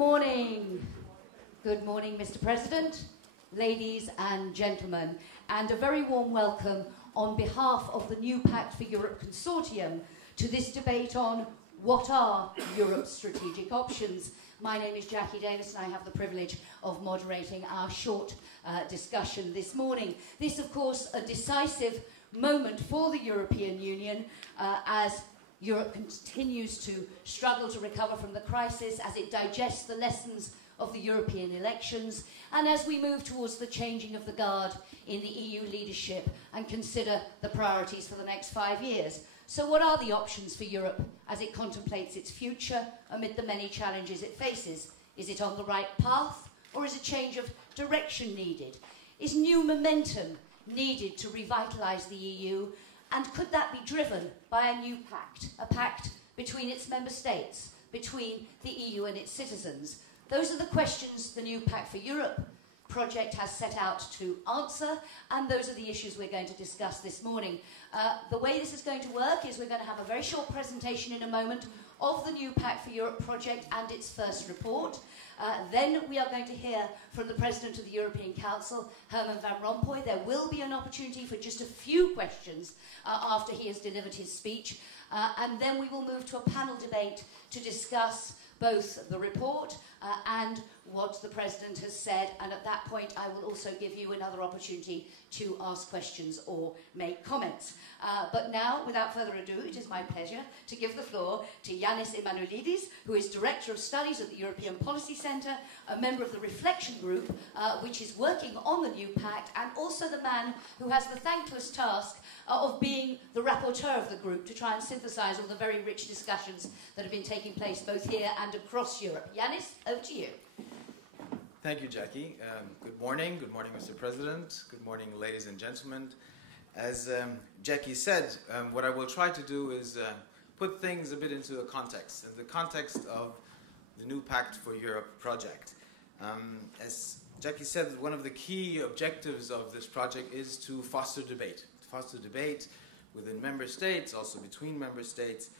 morning. Good morning, Mr. President, ladies and gentlemen, and a very warm welcome on behalf of the New Pact for Europe Consortium to this debate on what are Europe's strategic options. My name is Jackie and I have the privilege of moderating our short discussion this morning. This, of course, a decisive moment for the European Union as Europe continues to struggle to recover from the crisis, as it digests the lessons of the European elections, and as we move towards the changing of the guard in the EU leadership and consider the priorities for the next 5 years. So what are the options for Europe as it contemplates its future amid the many challenges it faces? Is it on the right path, or is a change of direction needed? Is new momentum needed to revitalise the EU? And could that be driven by a new pact, a pact between its member states, between the EU and its citizens? Those are the questions the New Pact for Europe project has set out to answer, and those are the issues we're going to discuss this morning. The way this is going to work is we're going to have a very short presentation in a moment of the New Pact for Europe project and its first report. Then we are going to hear from the President of the European Council, Herman Van Rompuy. There will be an opportunity for just a few questions after he has delivered his speech. And then we will move to a panel debate to discuss both the report and what the President has said. And at that point, I will also give you another opportunity to ask questions or make comments. But now, without further ado, it is my pleasure to give the floor to Janis Emmanouilidis, who is Director of Studies at the European Policy Centre, a member of the Reflection Group, which is working on the New Pact, and also the man who has the thankless task of being the rapporteur of the group to try and synthesise all the very rich discussions that have been taking place both here and across Europe. Janis, over to you. Thank you, Jackie. Good morning, Mr. President. Good morning, ladies and gentlemen. As Jackie said, what I will try to do is put things a bit into a context, in the context of the New Pact for Europe project. As Jackie said, one of the key objectives of this project is to foster debate within member states, also between member states.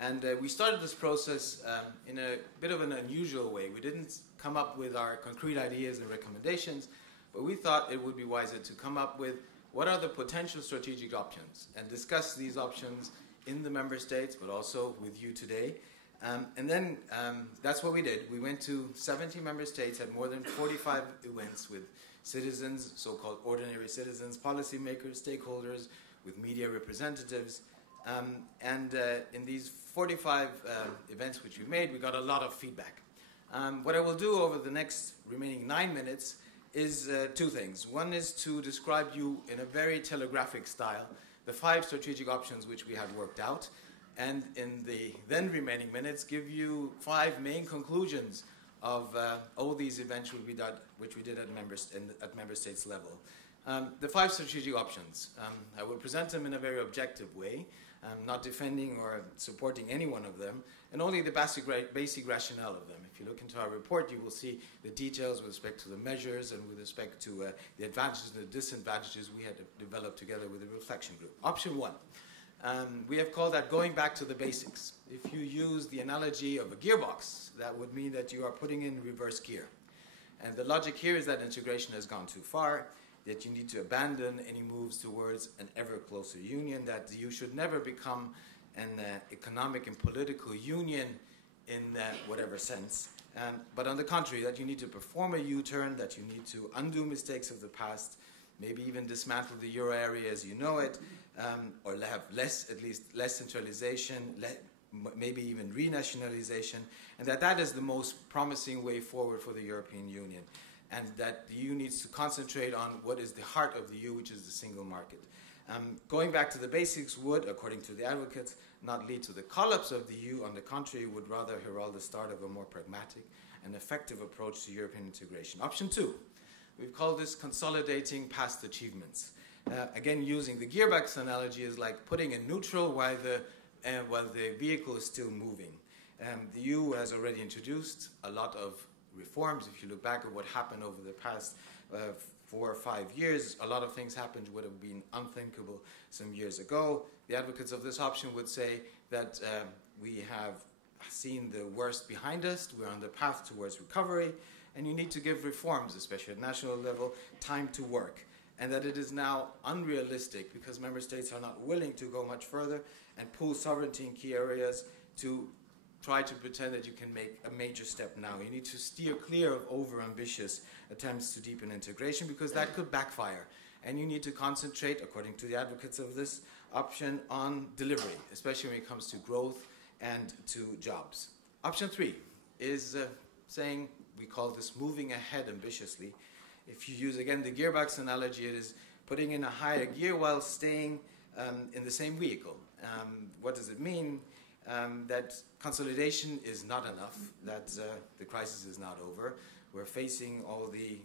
And we started this process in a bit of an unusual way. We didn't come up with our concrete ideas and recommendations, but we thought it would be wiser to come up with what are the potential strategic options and discuss these options in the member states, but also with you today. And then that's what we did. We went to 70 member states, had more than 45 events with citizens, so-called ordinary citizens, policymakers, stakeholders, with media representatives. In these 45 events which we made, we got a lot of feedback. What I will do over the next remaining 9 minutes is two things. One is to describe you in a very telegraphic style the 5 strategic options which we had worked out, and in the then remaining minutes give you 5 main conclusions of all these events which we did at member states level. The 5 strategic options. I will present them in a very objective way, not defending or supporting any one of them, and only the basic rationale of them. If you look into our report, you will see the details with respect to the measures and with respect to the advantages and the disadvantages we had developed together with the Reflection Group. Option 1. We have called that going back to the basics. If you use the analogy of a gearbox, that would mean that you are putting in reverse gear. And the logic here is that integration has gone too far, that you need to abandon any moves towards an ever closer union, that you should never become an economic and political union in whatever sense. But on the contrary, that you need to perform a U-turn, that you need to undo mistakes of the past, maybe even dismantle the euro area as you know it, or have at least less centralization, maybe even renationalization, and that is the most promising way forward for the European Union, and that the EU needs to concentrate on what is the heart of the EU, which is the single market. Going back to the basics would, according to the advocates, not lead to the collapse of the EU. On the contrary, would rather herald the start of a more pragmatic and effective approach to European integration. Option 2, we've called this consolidating past achievements. Again, using the gearbox analogy is like putting in neutral while the vehicle is still moving. The EU has already introduced a lot of reforms. If you look back at what happened over the past 4 or 5 years, a lot of things happened would have been unthinkable some years ago. The advocates of this option would say that we have seen the worst behind us, we're on the path towards recovery, and you need to give reforms, especially at national level, time to work. And that it is now unrealistic because member states are not willing to go much further and pool sovereignty in key areas to try to pretend that you can make a major step now. You need to steer clear of over-ambitious attempts to deepen integration because that could backfire. And you need to concentrate, according to the advocates of this option, on delivery, especially when it comes to growth and to jobs. Option 3 is saying, we call this moving ahead ambitiously. If you use, again, the gearbox analogy, it is putting in a higher gear while staying in the same vehicle. What does it mean? That consolidation is not enough, that the crisis is not over. We're facing all the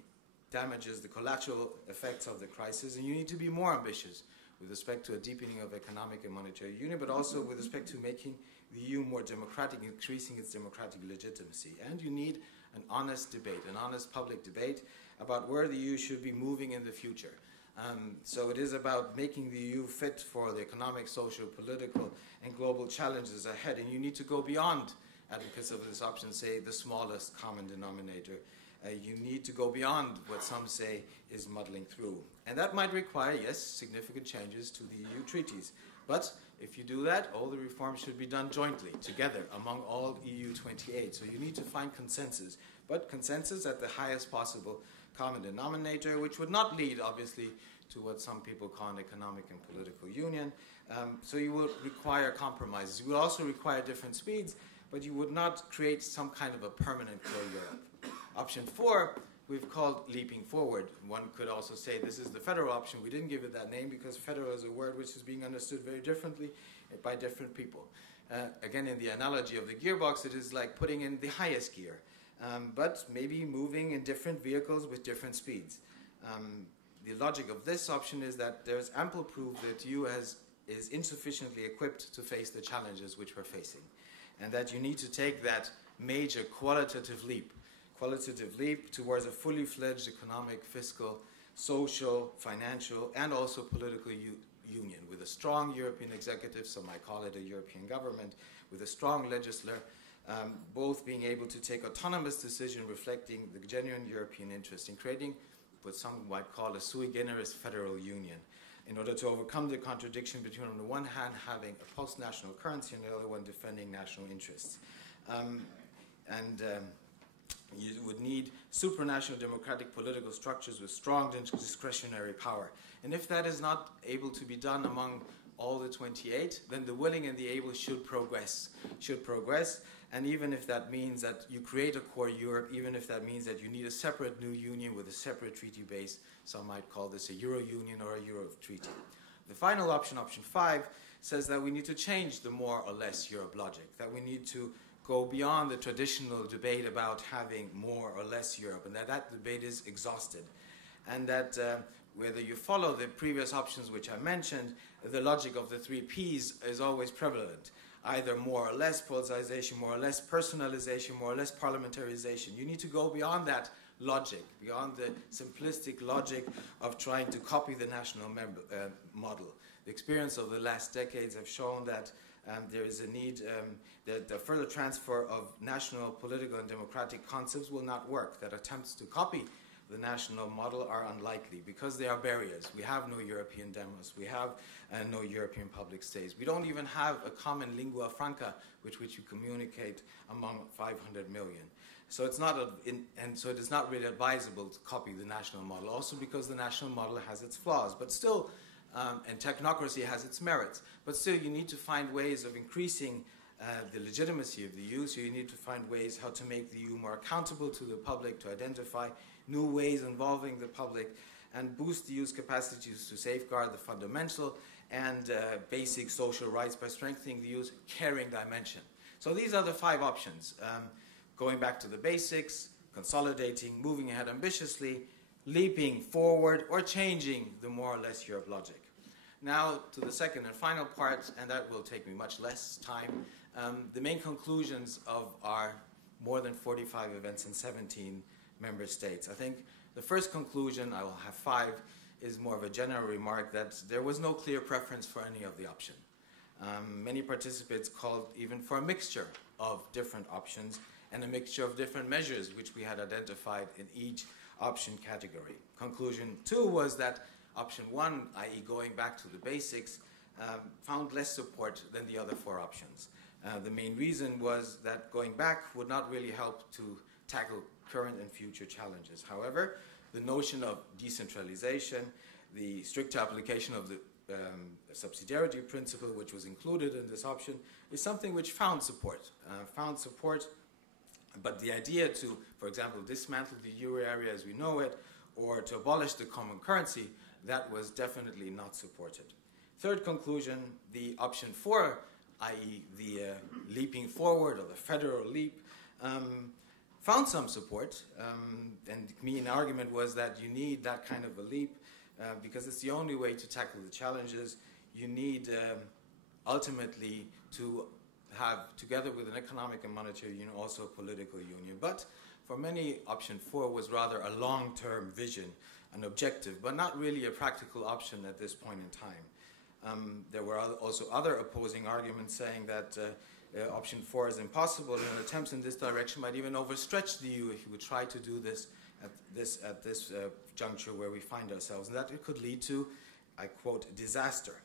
damages, the collateral effects of the crisis, and you need to be more ambitious with respect to a deepening of economic and monetary union, but also with respect to making the EU more democratic, increasing its democratic legitimacy. And you need an honest debate, an honest public debate about where the EU should be moving in the future. So it is about making the EU fit for the economic, social, political, and global challenges ahead. And you need to go beyond, advocates of this option say, the smallest common denominator. You need to go beyond what some say is muddling through. And that might require, yes, significant changes to the EU treaties. But if you do that, all the reforms should be done jointly, together, among all EU 28. So you need to find consensus, but consensus at the highest possible common denominator, which would not lead, obviously, to what some people call an economic and political union. So you will require compromises. You will also require different speeds, but you would not create some kind of a permanent pro-Europe. Option 4, we've called leaping forward. One could also say this is the federal option. We didn't give it that name because federal is a word which is being understood very differently by different people. Again, in the analogy of the gearbox, it is like putting in the highest gear, but maybe moving in different vehicles with different speeds. The logic of this option is that there's ample proof that EU is insufficiently equipped to face the challenges which we're facing, and that you need to take that major qualitative leap towards a fully fledged economic, fiscal, social, financial, and also political union with a strong European executive, some might call it a European government, with a strong legislature, both being able to take autonomous decisions reflecting the genuine European interest in creating what some might call a sui generis federal union, in order to overcome the contradiction between, on the one hand, having a post-national currency and the other one defending national interests. You would need supranational democratic political structures with strong discretionary power. And if that is not able to be done among all the 28, then the willing and the able should progress. And even if that means that you create a core Europe, even if that means that you need a separate new union with a separate treaty base, some might call this a Euro Union or a Euro treaty. The final option, option 5, says that we need to change the more or less Europe logic, that we need to go beyond the traditional debate about having more or less Europe, and that debate is exhausted. And that whether you follow the previous options which I mentioned, the logic of the 3 Ps is always prevalent. Either more or less politicization, more or less personalization, more or less parliamentarization. You need to go beyond that logic, beyond the simplistic logic of trying to copy the national model. The experience of the last decades have shown that there is a need, that the further transfer of national political and democratic concepts will not work, that attempts to copy the national model are unlikely because there are barriers. We have no European demos, we have no European public states. We don't even have a common lingua franca with which you communicate among 500 million. So it's not so it is not really advisable to copy the national model, also because the national model has its flaws, but still, and technocracy has its merits, but still you need to find ways of increasing the legitimacy of the EU, so you need to find ways how to make the EU more accountable to the public, to identify new ways involving the public, and boost the EU's capacities to safeguard the fundamental and basic social rights by strengthening the EU's caring dimension. So these are the 5 options. Going back to the basics, consolidating, moving ahead ambitiously, leaping forward, or changing the more or less Europe logic. Now to the second and final part, and that will take me much less time, the main conclusions of our more than 45 events in 17 member states. I think the first conclusion, I will have 5, is more of a general remark that there was no clear preference for any of the option. Many participants called even for a mixture of different options and a mixture of different measures which we had identified in each option category. Conclusion 2 was that option 1, i.e. going back to the basics, found less support than the other 4 options. The main reason was that going back would not really help to tackle current and future challenges. However, the notion of decentralization, the strict application of the subsidiarity principle, which was included in this option, is something which found support. But the idea to, for example, dismantle the euro area as we know it, or to abolish the common currency, that was definitely not supported. Third conclusion, the option 4, i.e. the leaping forward or the federal leap, found some support. And the main argument was that you need that kind of a leap because it's the only way to tackle the challenges. You need ultimately to have, together with an economic and monetary union, also a political union. But for many, option 4 was rather a long-term vision, an objective, but not really a practical option at this point in time. There were also other opposing arguments saying that option 4 is impossible, and attempts in this direction might even overstretch the EU if you would try to do this at this juncture where we find ourselves, and that it could lead to, I quote, disaster.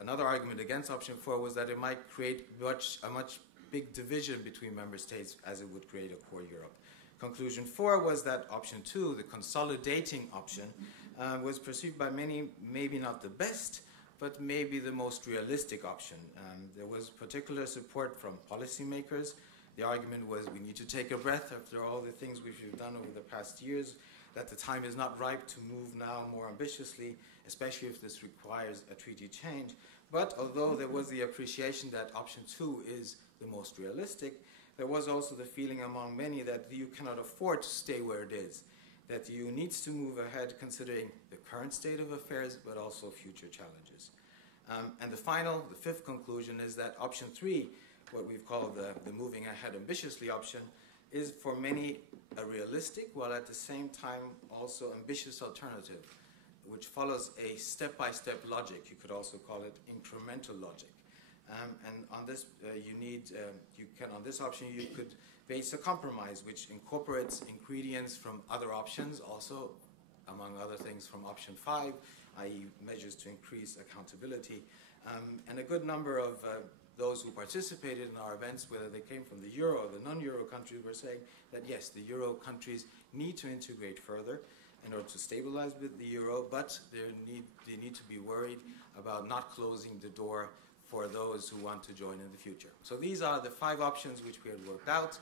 Another argument against option 4 was that it might create a much big division between member states as it would create a core Europe. Conclusion 4 was that option 2, the consolidating option, was perceived by many maybe not the best, but maybe the most realistic option. There was particular support from policymakers. The argument was we need to take a breath after all the things we've done over the past years, that the time is not ripe to move now more ambitiously, especially if this requires a treaty change. But although there was the appreciation that option 2 is the most realistic, there was also the feeling among many that the EU cannot afford to stay where it is, that the EU needs to move ahead considering the current state of affairs, but also future challenges. And the fifth conclusion is that option 3, what we've called the moving ahead ambitiously option, is for many a realistic, while at the same time also ambitious alternative, which follows a step-by-step logic. You could also call it incremental logic. And on this, on this option, you could base a compromise which incorporates ingredients from other options, also, among other things, from option 5, i.e. measures to increase accountability. And a good number of those who participated in our events, whether they came from the euro or the non-euro countries, were saying that yes, the euro countries need to integrate further in order to stabilize with the euro, but they need to be worried about not closing the door for those who want to join in the future. So these are the 5 options which we had worked out,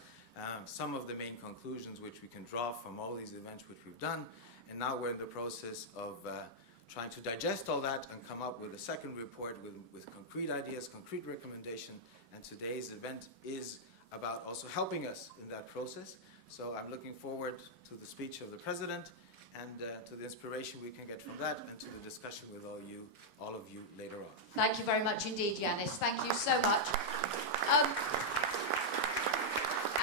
some of the main conclusions which we can draw from all these events which we've done, and now we're in the process of trying to digest all that and come up with a second report with concrete ideas, concrete recommendation, and today's event is about also helping us in that process. So I'm looking forward to the speech of the President and to the inspiration we can get from that and to the discussion with all of you later on. Thank you very much indeed, Janis. Thank you so much.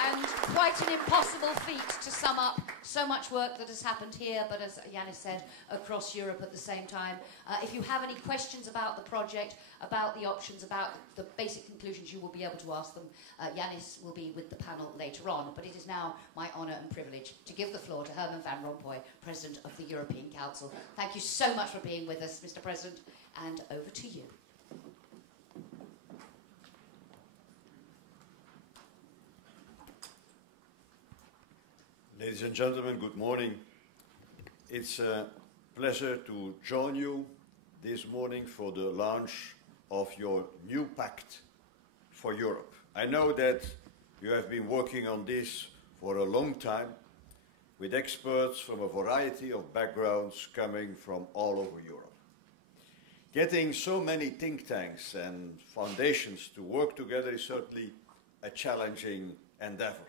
And quite an impossible feat to sum up so much work that has happened here, but as Janis said, across Europe at the same time. If you have any questions about the project, about the options, about the basic conclusions, you will be able to ask them. Janis will be with the panel later on, but it is now my honour and privilege to give the floor to Herman Van Rompuy, President of the European Council. Thank you so much for being with us, Mr. President, and over to you. Ladies and gentlemen, good morning. It's a pleasure to join you this morning for the launch of your new Pact for Europe. I know that you have been working on this for a long time with experts from a variety of backgrounds coming from all over Europe. Getting so many think tanks and foundations to work together is certainly a challenging endeavor.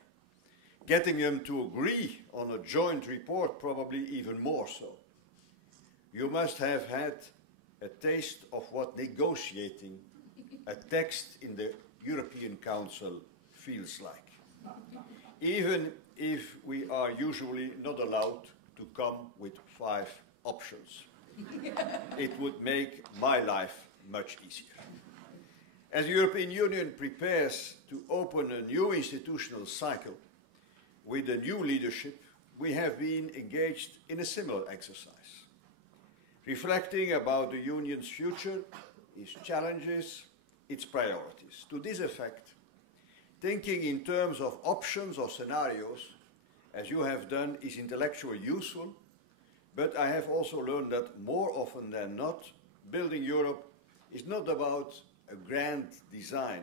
Getting them to agree on a joint report, probably even more so. You must have had a taste of what negotiating a text in the European Council feels like. Even if we are usually not allowed to come with 5 options. It would make my life much easier. As the European Union prepares to open a new institutional cycle with a new leadership, we have been engaged in a similar exercise, reflecting about the Union's future, its challenges, its priorities. To this effect, thinking in terms of options or scenarios, as you have done, is intellectually useful, but I have also learned that more often than not, building Europe is not about a grand design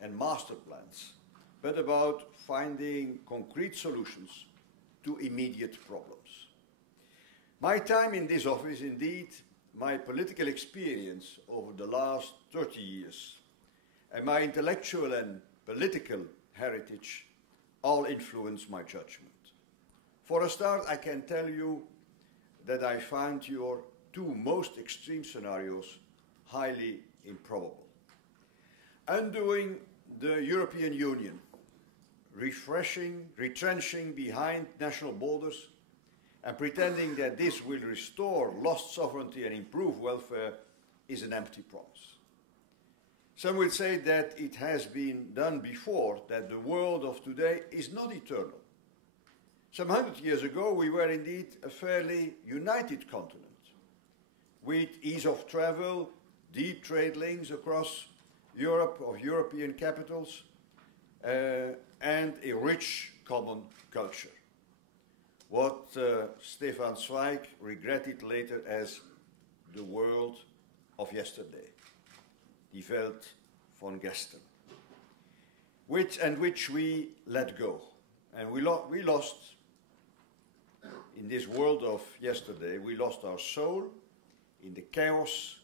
and master plans, but about finding concrete solutions to immediate problems. My time in this office, indeed, my political experience over the last 30 years, and my intellectual and political heritage all influence my judgment. For a start, I can tell you that I find your two most extreme scenarios highly improbable. Undoing the European Union, retrenching behind national borders, and pretending that this will restore lost sovereignty and improve welfare is an empty promise. Some will say that it has been done before, that the world of today is not eternal. Some 100 years ago, we were indeed a fairly united continent, with ease of travel, deep trade links across Europe or European capitals, and a rich common culture. What Stefan Zweig regretted later as the world of yesterday, die Welt von gestern, which we let go. And we lost, in this world of yesterday, we lost our soul in the chaos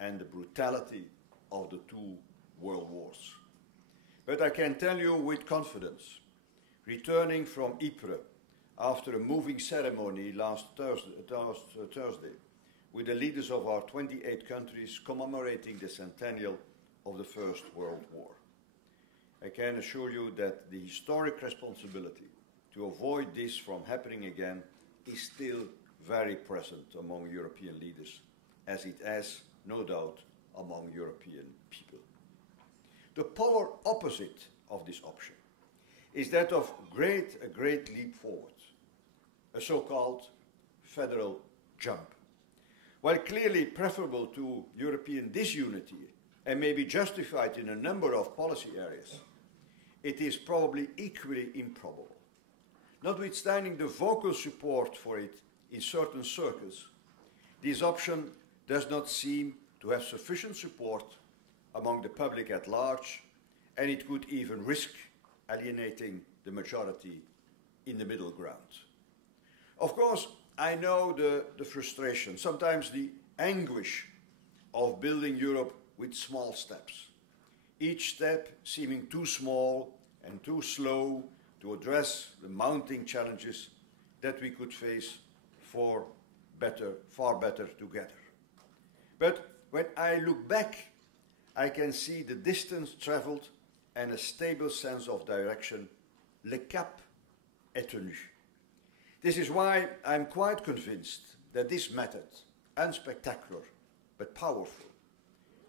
and the brutality of the two world wars. But I can tell you with confidence, returning from Ypres after a moving ceremony last Thursday, with the leaders of our 28 countries commemorating the centennial of the First World War. I can assure you that the historic responsibility to avoid this from happening again is still very present among European leaders, as it has, no doubt, among European people. The polar opposite of this option is that of a great leap forward, a so-called federal jump. While clearly preferable to European disunity and may be justified in a number of policy areas, it is probably equally improbable. Notwithstanding the vocal support for it in certain circles, this option does not seem to have sufficient support among the public at large, and it could even risk alienating the majority in the middle ground. Of course, I know the frustration, sometimes the anguish of building Europe with small steps, each step seeming too small and too slow to address the mounting challenges that we could face far better together. But when I look back, I can see the distance traveled and a stable sense of direction. Le cap est tenu. This is why I'm quite convinced that this method, unspectacular but powerful,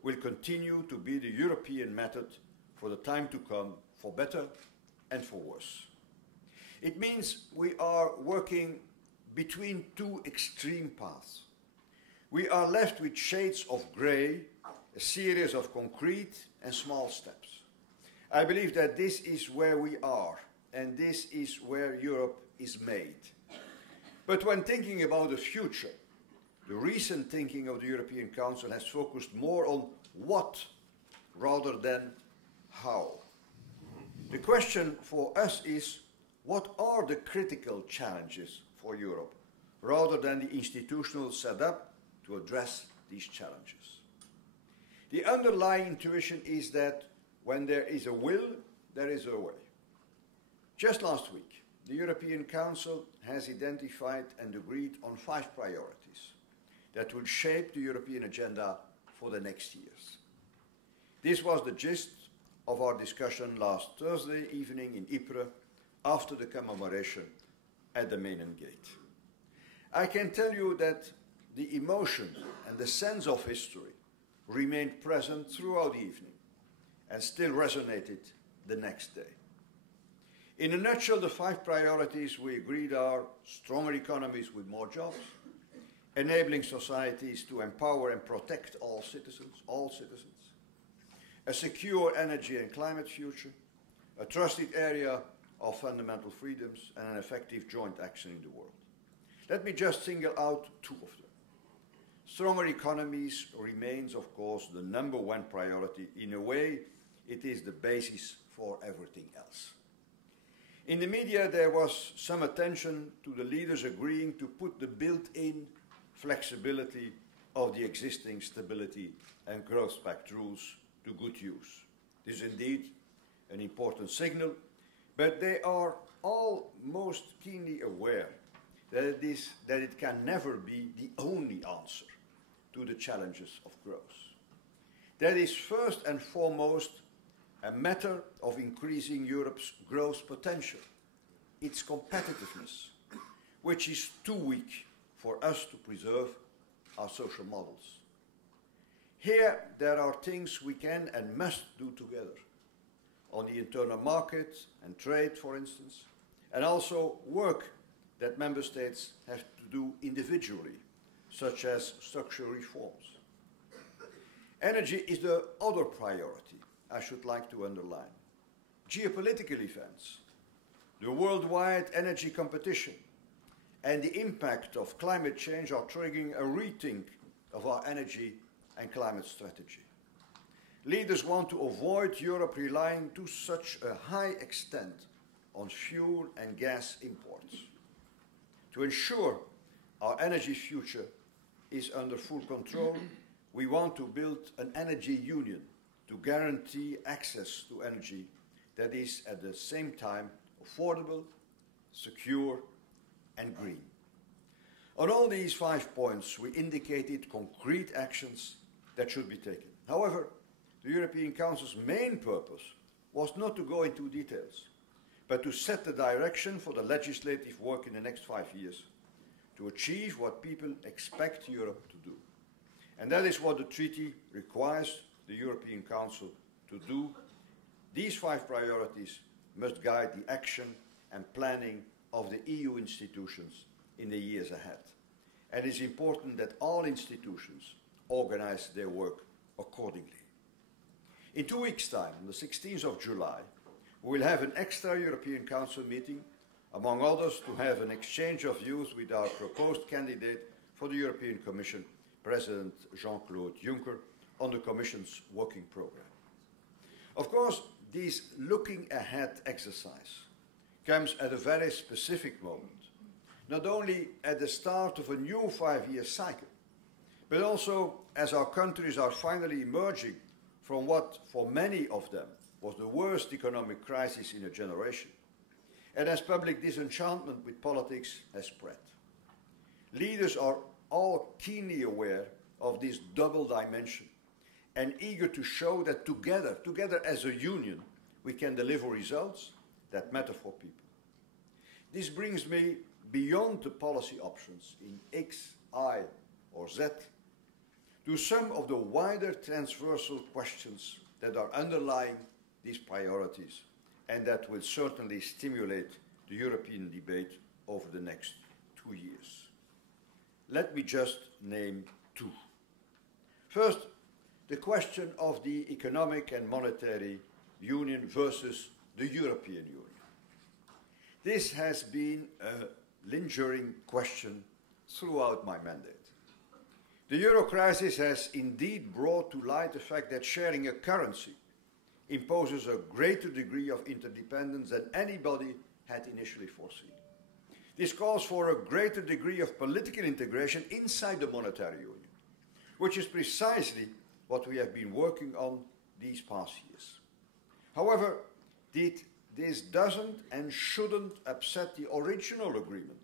will continue to be the European method for the time to come, for better and for worse. It means we are working between two extreme paths. We are left with shades of grey, a series of concrete and small steps. I believe that this is where we are, and this is where Europe is made. But when thinking about the future, the recent thinking of the European Council has focused more on what rather than how. The question for us is, what are the critical challenges for Europe, rather than the institutional setup to address these challenges? The underlying intuition is that when there is a will, there is a way. Just last week, the European Council has identified and agreed on 5 priorities that will shape the European agenda for the next years. This was the gist of our discussion last Thursday evening in Ypres after the commemoration at the Meinen Gate. I can tell you that the emotion and the sense of history remained present throughout the evening. and still resonated the next day. In a nutshell, the 5 priorities we agreed are stronger economies with more jobs, enabling societies to empower and protect all citizens, a secure energy and climate future, a trusted area of fundamental freedoms, and an effective joint action in the world. Let me just single out 2 of them. Stronger economies remains, of course, the #1 priority. In a way, it is the basis for everything else. In the media, there was some attention to the leaders agreeing to put the built-in flexibility of the existing Stability and Growth Pact rules to good use. This is indeed an important signal, but they are all most keenly aware that it can never be the only answer to the challenges of growth. That is first and foremost a matter of increasing Europe's growth potential, its competitiveness, which is too weak for us to preserve our social models. Here there are things we can and must do together, on the internal market and trade, for instance, and also work that member states have to do individually, such as structural reforms. Energy is the other priority I should like to underline. Geopolitical events, the worldwide energy competition, and the impact of climate change are triggering a rethink of our energy and climate strategy. Leaders want to avoid Europe relying to such a high extent on fuel and gas imports. To ensure our energy future is under full control, we want to build an energy union to guarantee access to energy that is at the same time affordable, secure, and green. On all these 5 points, we indicated concrete actions that should be taken. However, the European Council's main purpose was not to go into details, but to set the direction for the legislative work in the next 5 years, to achieve what people expect Europe to do. And that is what the treaty requires the European Council to do. These 5 priorities must guide the action and planning of the EU institutions in the years ahead. And it's important that all institutions organize their work accordingly. In 2 weeks' time, on the 16th of July, we will have an extra European Council meeting, among others, to have an exchange of views with our proposed candidate for the European Commission, President Jean-Claude Juncker, on the Commission's working programme. Of course, this looking ahead exercise comes at a very specific moment, not only at the start of a new 5-year cycle, but also as our countries are finally emerging from what, for many of them, was the worst economic crisis in a generation, and as public disenchantment with politics has spread. Leaders are all keenly aware of this double dimension and eager to show that together as a union, we can deliver results that matter for people. This brings me beyond the policy options in X, Y, or Z to some of the wider transversal questions that are underlying these priorities and that will certainly stimulate the European debate over the next 2 years. Let me just name 2. First, the question of the economic and monetary union versus the European Union. This has been a lingering question throughout my mandate. The euro crisis has indeed brought to light the fact that sharing a currency imposes a greater degree of interdependence than anybody had initially foreseen. This calls for a greater degree of political integration inside the monetary union, which is precisely what we have been working on these past years. However, this doesn't and shouldn't upset the original agreement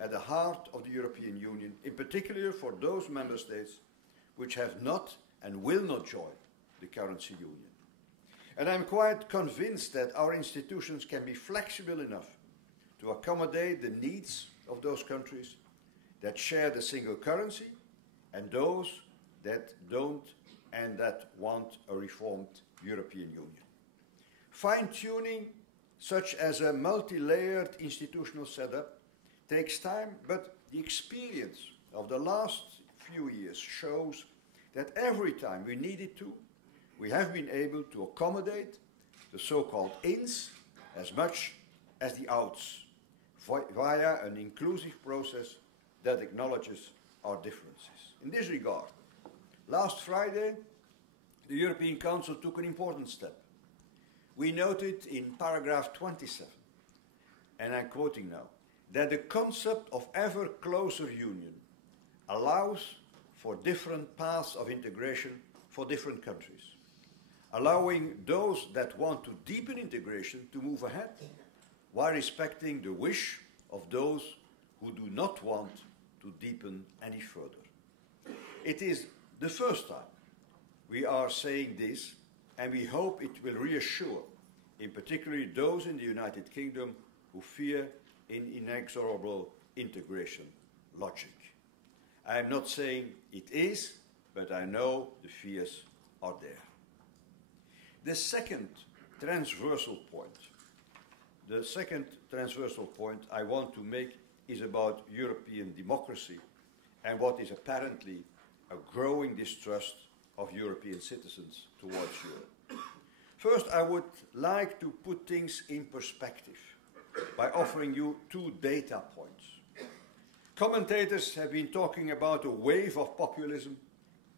at the heart of the European Union, in particular for those member states which have not and will not join the currency union. And I'm quite convinced that our institutions can be flexible enough to accommodate the needs of those countries that share the single currency and those that don't and that want a reformed European Union. Fine-tuning, such as a multi-layered institutional setup, takes time, but the experience of the last few years shows that every time we needed to, we have been able to accommodate the so-called ins as much as the outs via an inclusive process that acknowledges our differences. In this regard, last Friday, the European Council took an important step. We noted in paragraph 27, and I'm quoting now, that the concept of ever closer union allows for different paths of integration for different countries, allowing those that want to deepen integration to move ahead while respecting the wish of those who do not want to deepen any further. It is the first time we are saying this, and we hope it will reassure, in particular those in the United Kingdom who fear in inexorable integration logic. I am not saying it is, but I know the fears are there. The second transversal point I want to make is about European democracy and what is apparently a growing distrust of European citizens towards Europe. First, I would like to put things in perspective by offering you 2 data points. Commentators have been talking about a wave of populism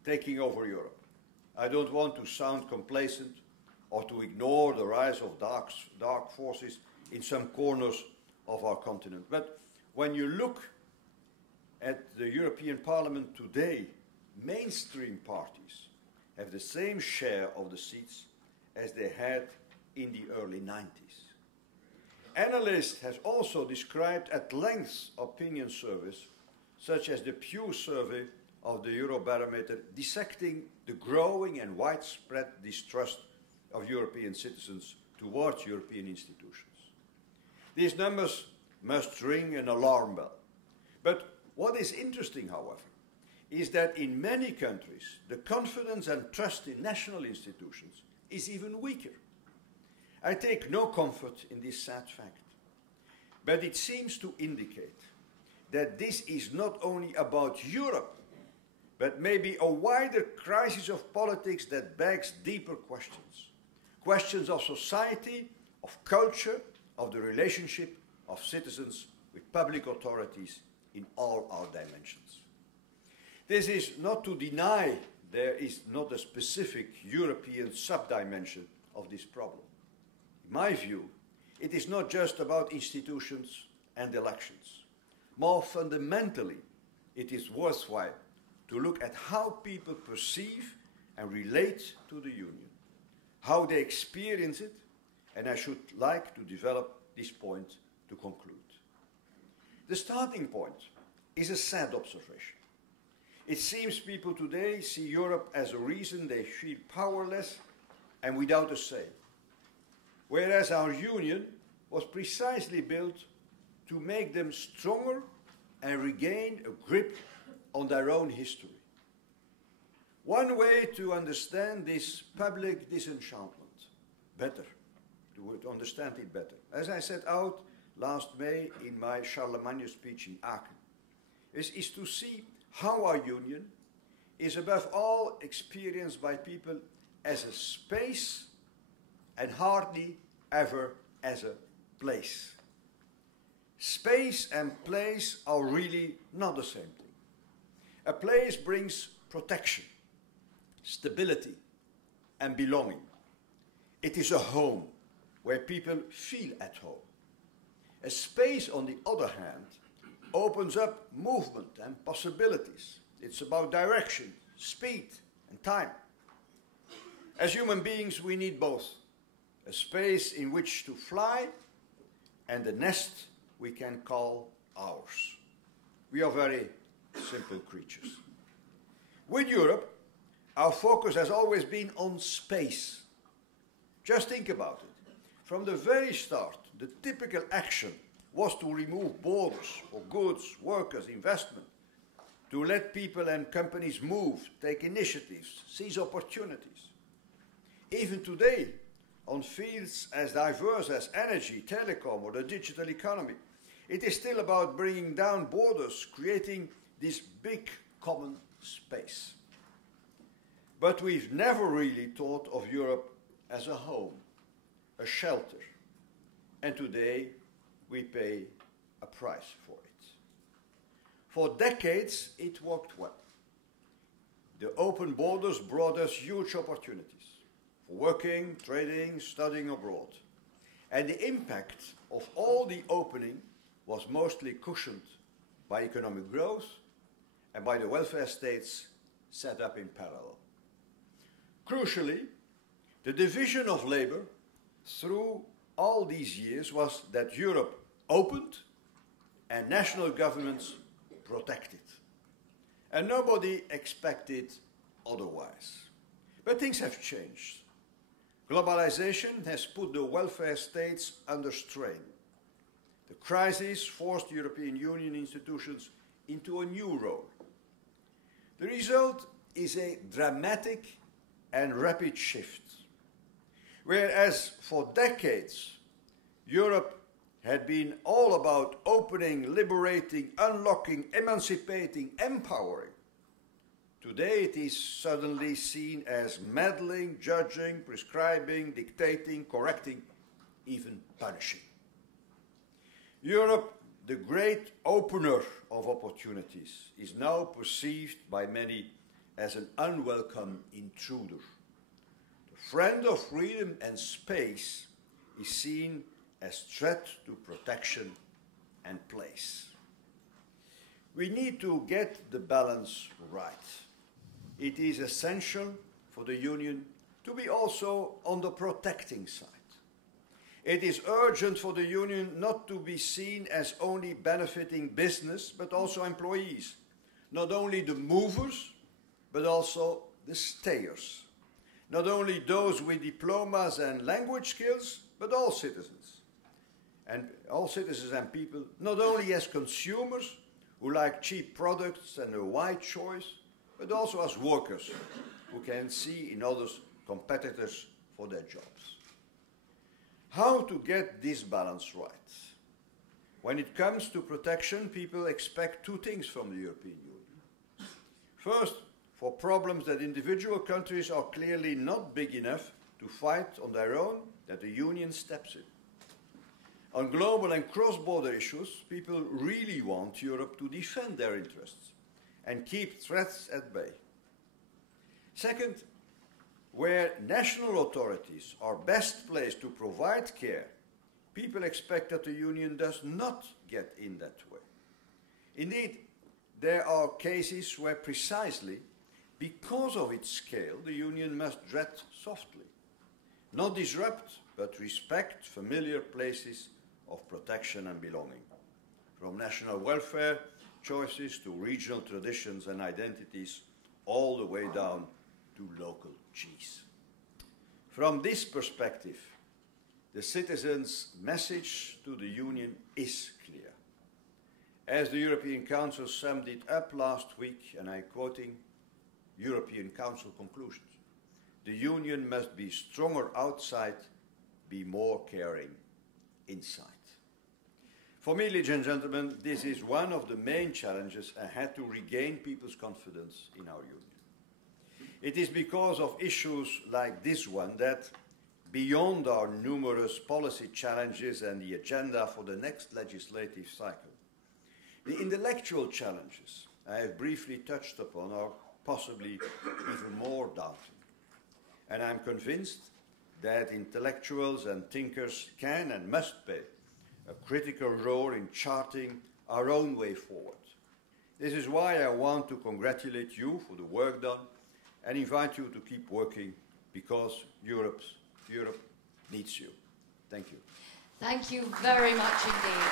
taking over Europe. I don't want to sound complacent or to ignore the rise of dark forces in some corners of our continent. But when you look at the European Parliament today, mainstream parties have the same share of the seats as they had in the early 90s. Analysts have also described at length opinion surveys, such as the Pew survey of the Eurobarometer, dissecting the growing and widespread distrust of European citizens towards European institutions. These numbers must ring an alarm bell. But what is interesting, however, is that in many countries, the confidence and trust in national institutions is even weaker. I take no comfort in this sad fact, but it seems to indicate that this is not only about Europe, but maybe a wider crisis of politics that begs deeper questions. Questions of society, of culture, of the relationship of citizens with public authorities in all our dimensions. This is not to deny there is not a specific European subdimension of this problem. In my view, it is not just about institutions and elections. More fundamentally, it is worthwhile to look at how people perceive and relate to the Union, how they experience it, and I should like to develop this point to conclude. The starting point is a sad observation. It seems people today see Europe as a reason they feel powerless and without a say, whereas our Union was precisely built to make them stronger and regain a grip on their own history. One way to understand this public disenchantment better, to understand it better, as I set out last May in my Charlemagne speech in Aachen, is to see how our Union is above all experienced by people as a space and hardly ever as a place. Space and place are really not the same thing. A place brings protection, stability, and belonging. It is a home where people feel at home. A space, on the other hand, opens up movement and possibilities. It's about direction, speed, and time. As human beings, we need both. A space in which to fly and a nest we can call ours. We are very simple creatures. With Europe, our focus has always been on space. Just think about it. From the very start, the typical action was to remove borders for goods, workers, investment, to let people and companies move, take initiatives, seize opportunities. Even today, on fields as diverse as energy, telecom, or the digital economy, it is still about bringing down borders, creating this big common space. But we've never really thought of Europe as a home, a shelter. And today, we pay a price for it. For decades, it worked well. The open borders brought us huge opportunities for working, trading, studying abroad. And the impact of all the opening was mostly cushioned by economic growth and by the welfare states set up in parallel. Crucially, the division of labor through all these years was that Europe opened and national governments protected. And nobody expected otherwise. But things have changed. Globalization has put the welfare states under strain. The crisis forced European Union institutions into a new role. The result is a dramatic and rapid shift. Whereas for decades, Europe had been all about opening, liberating, unlocking, emancipating, empowering. Today it is suddenly seen as meddling, judging, prescribing, dictating, correcting, even punishing. Europe, the great opener of opportunities, is now perceived by many as an unwelcome intruder. The friend of freedom and space is seen as threat to protection and place. We need to get the balance right. It is essential for the Union to be also on the protecting side. It is urgent for the Union not to be seen as only benefiting business, but also employees. Not only the movers, but also the stayers. Not only those with diplomas and language skills, but all citizens. And all citizens and people, not only as consumers who like cheap products and a wide choice, but also as workers who can see in others competitors for their jobs. How to get this balance right? When it comes to protection, people expect two things from the European Union. First, for problems that individual countries are clearly not big enough to fight on their own, that the Union steps in. On global and cross-border issues, people really want Europe to defend their interests and keep threats at bay. Second, where national authorities are best placed to provide care, people expect that the Union does not get in that way. Indeed, there are cases where precisely because of its scale, the Union must tread softly, not disrupt, but respect familiar places of protection and belonging, from national welfare choices to regional traditions and identities, all the way down to local cheese. From this perspective, the citizens' message to the Union is clear. As the European Council summed it up last week, and I'm quoting European Council conclusions, the Union must be stronger outside, be more caring inside. For me, ladies and gentlemen, this is one of the main challenges ahead to regain people's confidence in our Union. It is because of issues like this one that, beyond our numerous policy challenges and the agenda for the next legislative cycle, the intellectual challenges I have briefly touched upon are possibly even more daunting. And I'm convinced that intellectuals and thinkers can and must play a critical role in charting our own way forward. This is why I want to congratulate you for the work done and invite you to keep working, because Europe needs you. Thank you. Thank you very much indeed.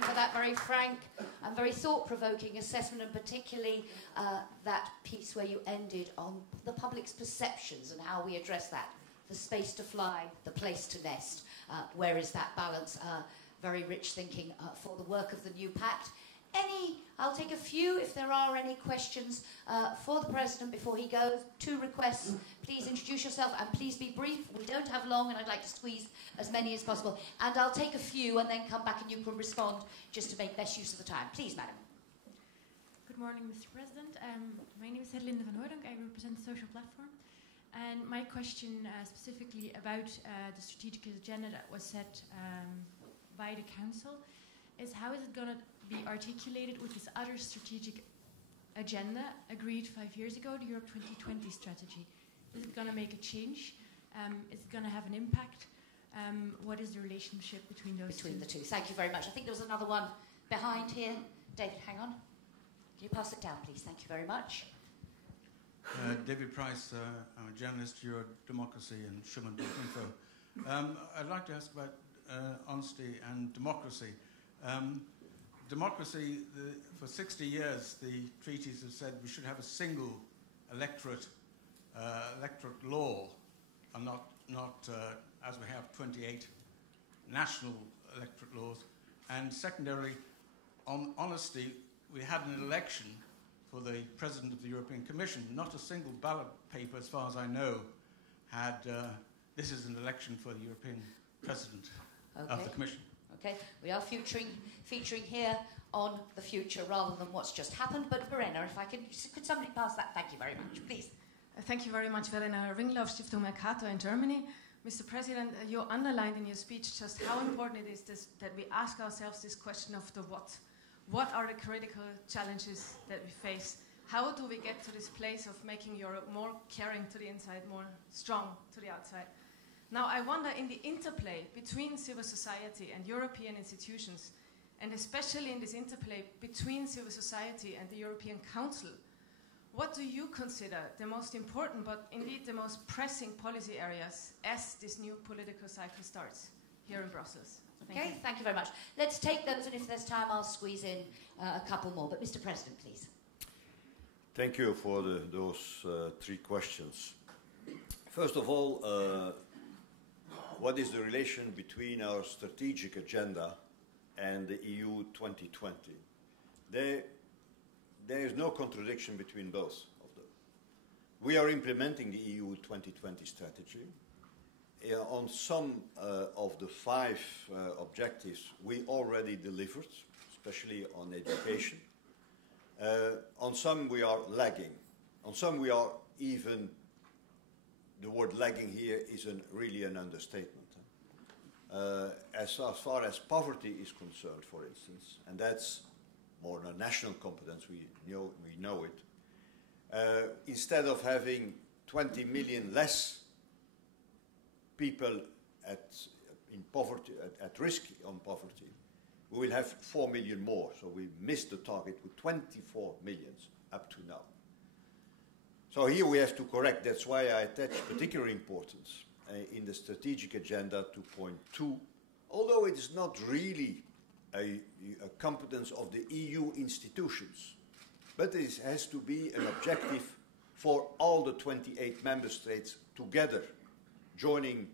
For that very frank and very thought-provoking assessment, and particularly that piece where you ended on the public's perceptions and how we address that. The space to fly, the place to nest. Where is that balance? very rich thinking for the work of the new Pact. I'll take a few if there are any questions for the President before he goes. 2 requests. Please introduce yourself and please be brief. We don't have long and I'd like to squeeze as many as possible. And I'll take a few and then come back and you can respond just to make best use of the time. Please, Madam. Good morning, Mr. President. My name is Herman Van Rompuy. I represent the Social Platform. And my question specifically about the strategic agenda that was set by the Council is how is it going to be articulated with this other strategic agenda agreed 5 years ago, the Europe 2020 strategy? Is it going to make a change? Is it going to have an impact? What is the relationship between those two? Between the two. Thank you very much. I think there was another one behind here. David, hang on. Can you pass it down, please? Thank you very much. David Price, I'm a journalist, Democracy and Schumann.info. I'd like to ask about honesty and democracy. Democracy, for 60 years, the treaties have said we should have a single electorate law, and not as we have 28 national electorate laws. And secondarily, on honesty, we had an election for the President of the European Commission. Not a single ballot paper, as far as I know, had this is an election for the European President of the Commission. Okay, we are featuring here on the future rather than what's just happened. But Verena, if I could somebody pass that? Thank you very much, please. Thank you very much, Verena Ringlauf, Stiftung Mercator in Germany. Mr. President, you underlined in your speech just how important it is that we ask ourselves this question of the what. What are the critical challenges that we face? How do we get to this place of making Europe more caring to the inside, more strong to the outside? Now, I wonder, in the interplay between civil society and European institutions, and especially in this interplay between civil society and the European Council, what do you consider the most important, but indeed the most pressing policy areas as this new political cycle starts here in Brussels? Thank you very much. Let's take those, and if there's time, I'll squeeze in a couple more. But Mr. President, please. Thank you for those 3 questions. First of all, what is the relation between our strategic agenda and the EU 2020? There is no contradiction between both of them. We are implementing the EU 2020 strategy. On some of the 5 objectives, we already delivered, especially on education. On some, we are lagging. On some, we are even, the word lagging here is really an understatement. As far as poverty is concerned, for instance, and that's more a national competence, we know it. Instead of having 20 million less people in poverty, at risk on poverty, we will have 4 million more. So we missed the target with 24 million up to now. So here we have to correct. That's why I attach particular importance in the strategic agenda to point 2, although it is not really a competence of the EU institutions, but it has to be an objective for all the 28 member states together, joining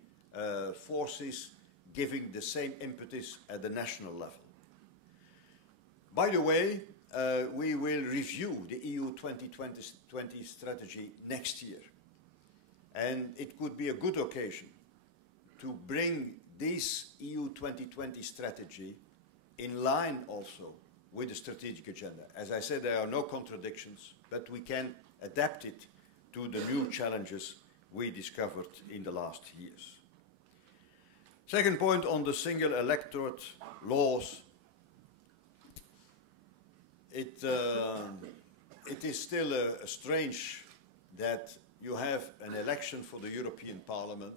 forces, giving the same impetus at the national level. By the way, we will review the EU 2020 strategy next year. And it could be a good occasion to bring this EU 2020 strategy in line also with the strategic agenda. As I said, there are no contradictions, but we can adapt it to the new challenges we discovered in the last years. Second point on the single electorate laws. It is still strange that you have an election for the European Parliament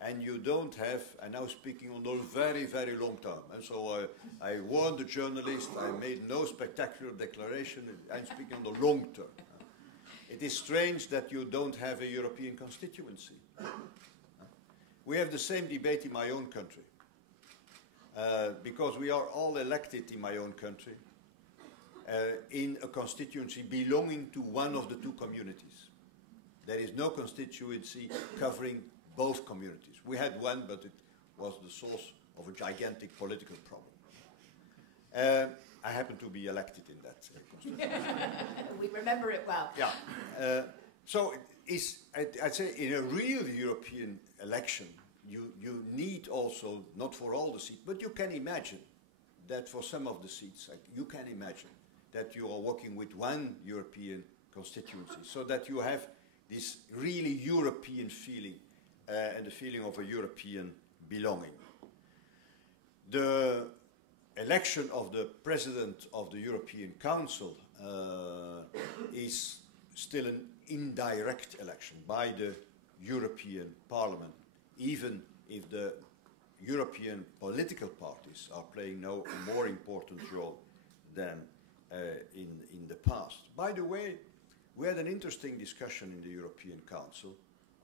and you don't have, and now speaking on the very, very long term. And so I warned the journalist, I made no spectacular declaration, I'm speaking on the long term. It is strange that you don't have a European constituency. We have the same debate in my own country, because we are all elected in my own country in a constituency belonging to one of the 2 communities. There is no constituency covering both communities. We had one, but it was the source of a gigantic political problem. I happen to be elected in that constituency. We remember it well. Yeah. So I'd say in a real European election, you need also, not for all the seats, but you can imagine that for some of the seats, you can imagine that you are working with one European constituency, so that you have this really European feeling and the feeling of a European belonging. The election of the President of the European Council is still an indirect election by the European Parliament, even if the European political parties are playing no more important role than in the past. By the way, we had an interesting discussion in the European Council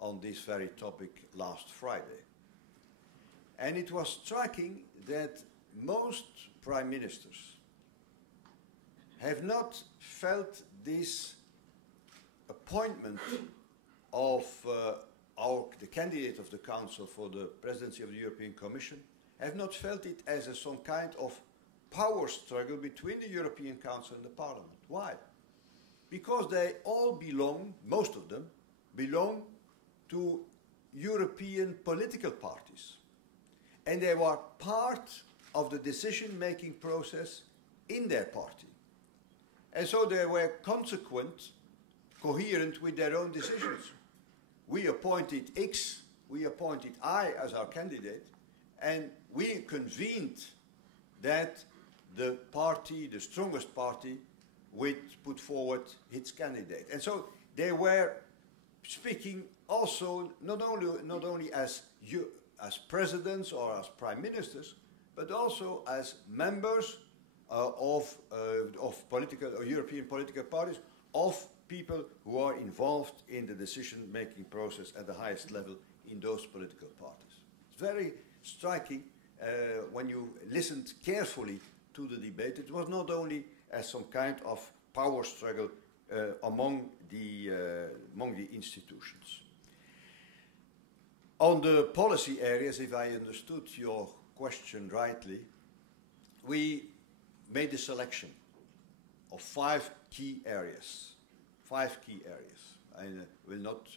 on this very topic last Friday. And it was striking that most prime ministers have not felt this appointment of the candidate of the Council for the presidency of the European Commission, have not felt it as some kind of power struggle between the European Council and the Parliament. Why? Because they all belong, most of them, belong to European political parties. And they were part of the decision-making process in their party. And so they were consequent, coherent with their own decisions. We appointed X, we appointed I as our candidate, and we convened that the party, the strongest party, would put forward its candidate. And so they were speaking also not only as presidents or as prime ministers, but also as members of political or European political parties, of people who are involved in the decision-making process at the highest level in those political parties. It's very striking when you listened carefully to the debate. It was not only as some kind of power struggle among the institutions. On the policy areas, if I understood your question rightly, we made a selection of 5 key areas. 5 key areas. I will not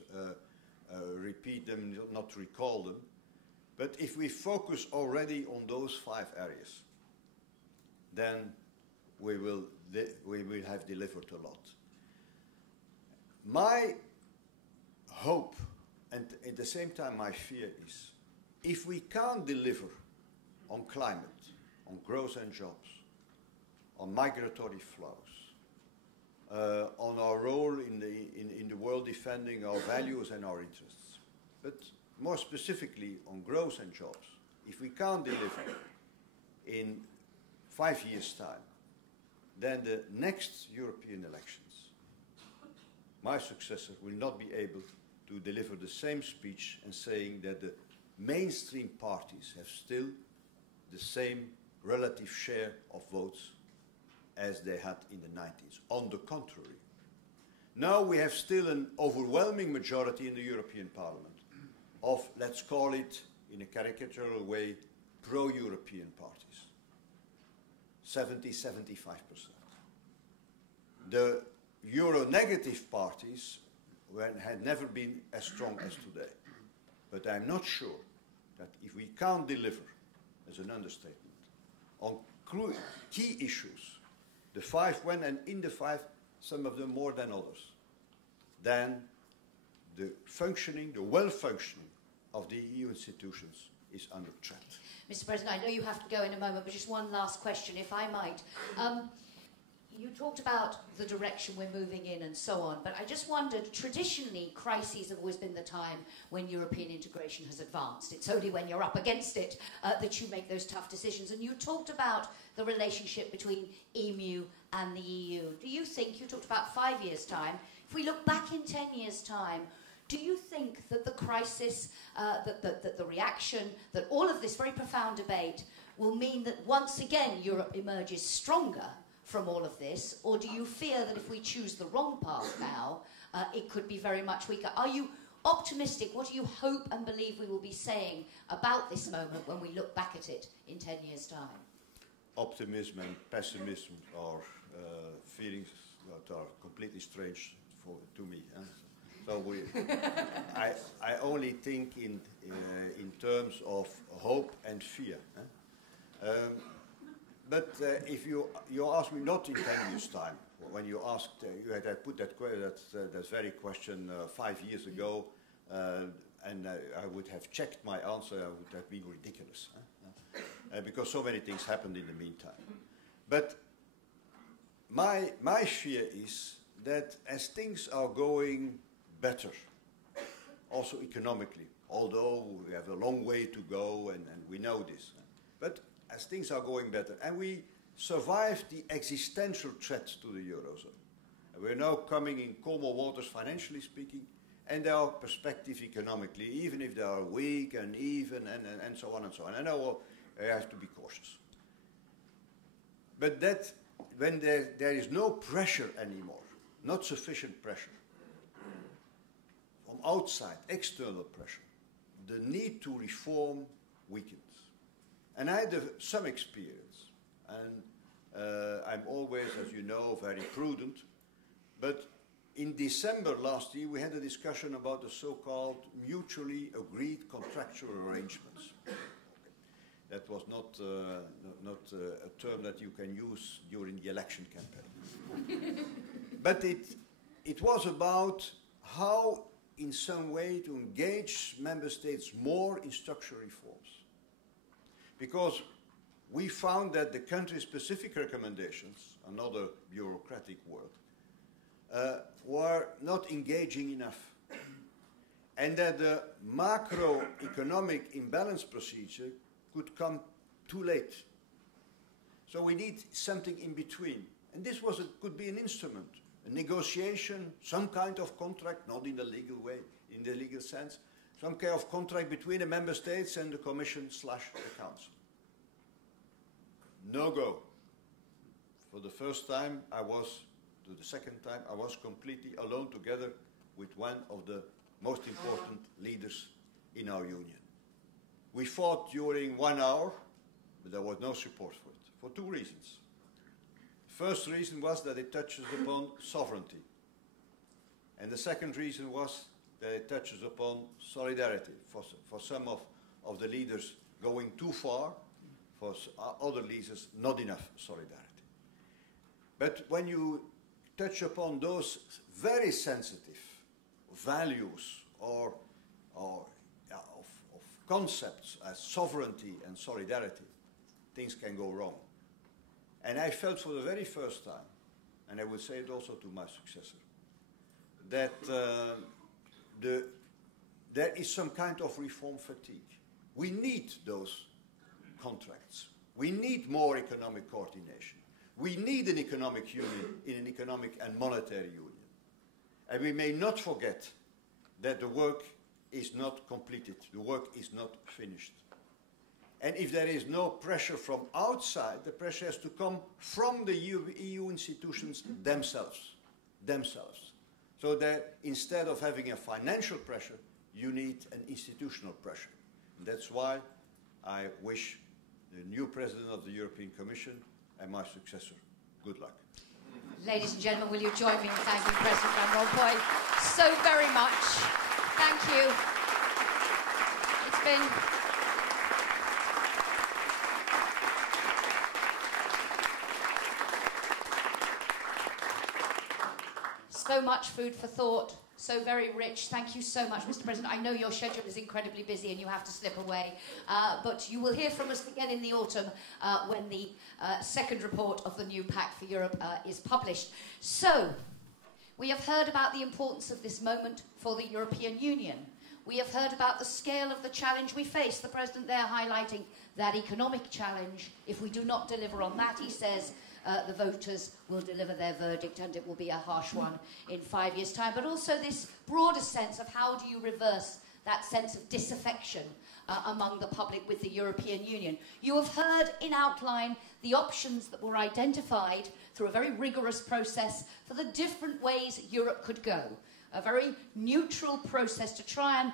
repeat them, not recall them. But if we focus already on those 5 areas, then we will have delivered a lot. My hope, and at the same time my fear, is if we can't deliver on climate, on growth and jobs, on migratory flows, on our role in the world defending our values and our interests, but more specifically on growth and jobs, if we can't deliver in 5 years' time, then the next European elections, my successor will not be able to deliver the same speech and saying that the mainstream parties have still the same relative share of votes as they had in the 90s. On the contrary, now we have still an overwhelming majority in the European Parliament of, let's call it in a caricatural way, pro-European parties. 70–75%. The Euro-negative parties had never been as strong as today. But I'm not sure that if we can't deliver, as an understatement, on key issues, the 5 when, and in the 5, some of them more than others, then the functioning, the well-functioning of the EU institutions is under threat. Mr. President, I know you have to go in a moment, but just one last question, if I might. You talked about the direction we're moving in and so on, but I just wondered, traditionally, crises have always been the time when European integration has advanced. It's only when you're up against it that you make those tough decisions. And you talked about the relationship between EMU and the EU. Do you think, you talked about 5 years' time, if we look back in 10 years' time, do you think that the crisis, that the reaction, that all of this very profound debate will mean that once again Europe emerges stronger from all of this, or do you fear that if we choose the wrong path now, it could be very much weaker? Are you optimistic, what do you hope and believe we will be saying about this moment when we look back at it in 10 years' time? Optimism and pessimism are feelings that are completely strange to me. So I only think in terms of hope and fear. But if you ask me not in 10 years' time, when you asked, you had put that very question 5 years ago, and I would have checked my answer, I would have been ridiculous. Because so many things happened in the meantime. But my fear is that as things are going better, also economically, although we have a long way to go and we know this, but as things are going better and we survive the existential threat to the Eurozone, and we're now coming in calmer waters financially speaking, and there are perspectives economically, even if they are weak and even and so on and so on. I know I have to be cautious. But that when there is no pressure anymore, not sufficient pressure, from outside, external pressure, the need to reform weakens. And I had some experience, and I'm always, as you know, very prudent, but in December last year we had a discussion about the so-called mutually agreed contractual arrangements. That was not a term that you can use during the election campaign. But it was about how, in some way, to engage member states more in structural reforms. Because we found that the country-specific recommendations, another bureaucratic word, were not engaging enough. And that the macroeconomic imbalance procedure could come too late. So we need something in between. And this could be an instrument, a negotiation, some kind of contract, not in the legal way, in the legal sense, some kind of contract between the member states and the Commission/the Council. No go. For the first time, the second time, I was completely alone together with one of the most important leaders in our union. We fought during 1 hour, but there was no support for it, for two reasons. First reason was that it touches upon sovereignty. And the second reason was that it touches upon solidarity. For some of the leaders going too far, for other leaders not enough solidarity. But when you touch upon those very sensitive values or of concepts as sovereignty and solidarity, things can go wrong. And I felt for the very first time, and I will say it also to my successor, that there is some kind of reform fatigue. We need those contracts. We need more economic coordination. We need an economic union in an economic and monetary union. And we may not forget that the work is not completed. The work is not finished. And if there is no pressure from outside, the pressure has to come from the EU institutions themselves. So that instead of having a financial pressure, you need an institutional pressure. And that's why I wish the new President of the European Commission and my successor good luck. Ladies and gentlemen, will you join me in thanking President Van Rompuy so very much? Thank you. It's been so much food for thought, so very rich. Thank you so much, Mr. President. I know your schedule is incredibly busy and you have to slip away, but you will hear from us again in the autumn when the second report of the new Pact for Europe is published. So, we have heard about the importance of this moment for the European Union. We have heard about the scale of the challenge we face. The President there highlighting that economic challenge. If we do not deliver on that, he says, the voters will deliver their verdict and it will be a harsh one in 5 years' time. But also this broader sense of how do you reverse that sense of disaffection among the public with the European Union. You have heard in outline the options that were identified through a very rigorous process for the different ways Europe could go. a very neutral process to try and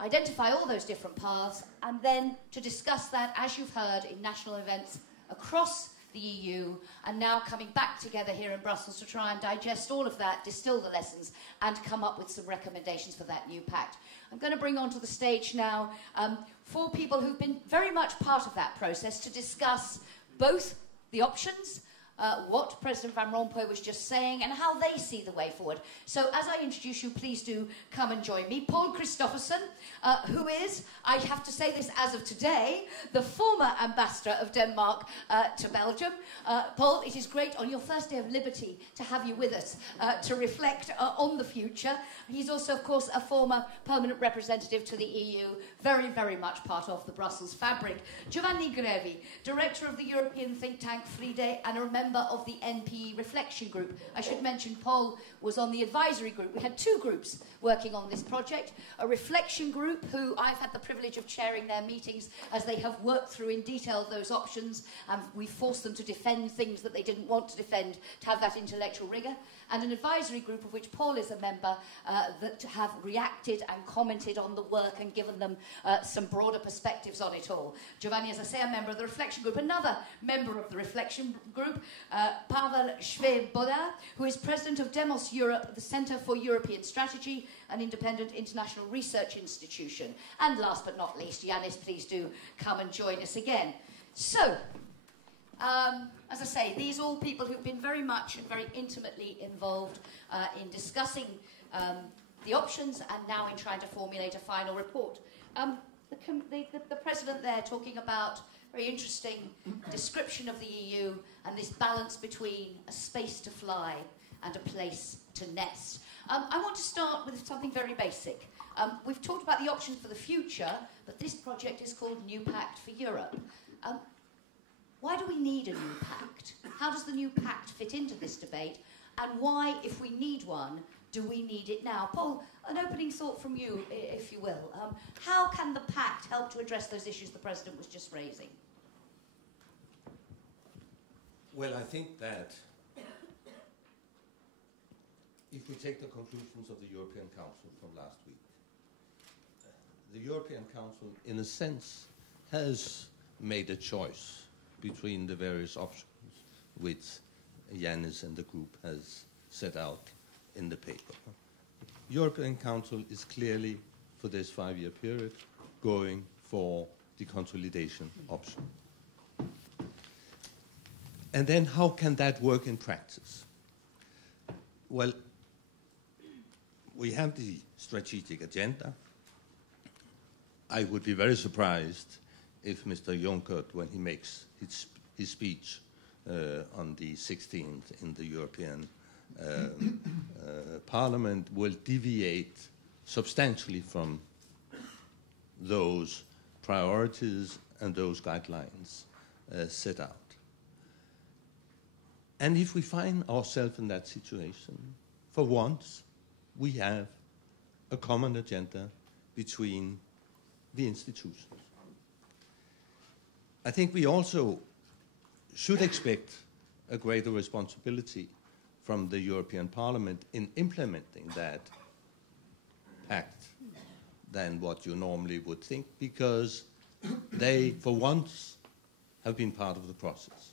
identify all those different paths, and then to discuss that, as you've heard, in national events across the EU, and now coming back together here in Brussels to try and digest all of that, distill the lessons, and come up with some recommendations for that new pact. I'm going to bring onto the stage now 4 people who've been very much part of that process to discuss both the options, what President Van Rompuy was just saying, and how they see the way forward. So as I introduce you, please do come and join me. Poul Christoffersen, who is, I have to say this as of today, the former ambassador of Denmark to Belgium. Poul, it is great on your first day of liberty to have you with us to reflect on the future. He's also, of course, a former permanent representative to the EU, very, very much part of the Brussels fabric. Giovanni Grevi, director of the European think tank FRIDE and a member of the NP Reflection Group. I should mention Paul was on the advisory group. We had 2 groups working on this project. A reflection group who I've had the privilege of chairing their meetings as they have worked through in detail those options, and we forced them to defend things that they didn't want to defend, to have that intellectual rigour. And an advisory group of which Paul is a member that have reacted and commented on the work and given them some broader perspectives on it all. Giovanni, as I say, a member of the Reflection Group. Another member of the Reflection Group, Paweł Świeboda, who is president of demosEUROPA, the Centre for European Strategy, an independent international research institution. And last but not least, Janis, please do come and join us again. So, as I say, these are all people who've been very much and very intimately involved in discussing the options and now in trying to formulate a final report. The president there talking about very interesting description of the EU and this balance between a space to fly and a place to nest. I want to start with something very basic. We've talked about the options for the future, but this project is called New Pact for Europe. Why do we need a new pact? How does the new pact fit into this debate? And why, if we need one, do we need it now? Paul, an opening thought from you, if you will. How can the pact help to address those issues the President was just raising? Well, I think that if we take the conclusions of the European Council from last week, the European Council, in a sense, has made a choice between the various options which Janis and the group has set out in the paper. European Council is clearly, for this 5-year period, going for the consolidation option. And then how can that work in practice? Well, we have the strategic agenda. I would be very surprised if Mr. Juncker, when he makes his speech on the 16th in the European Parliament, will deviate substantially from those priorities and those guidelines set out. And if we find ourselves in that situation, for once, we have a common agenda between the institutions. I think we also should expect a greater responsibility from the European Parliament in implementing that pact than what you normally would think, because they, for once, have been part of the process.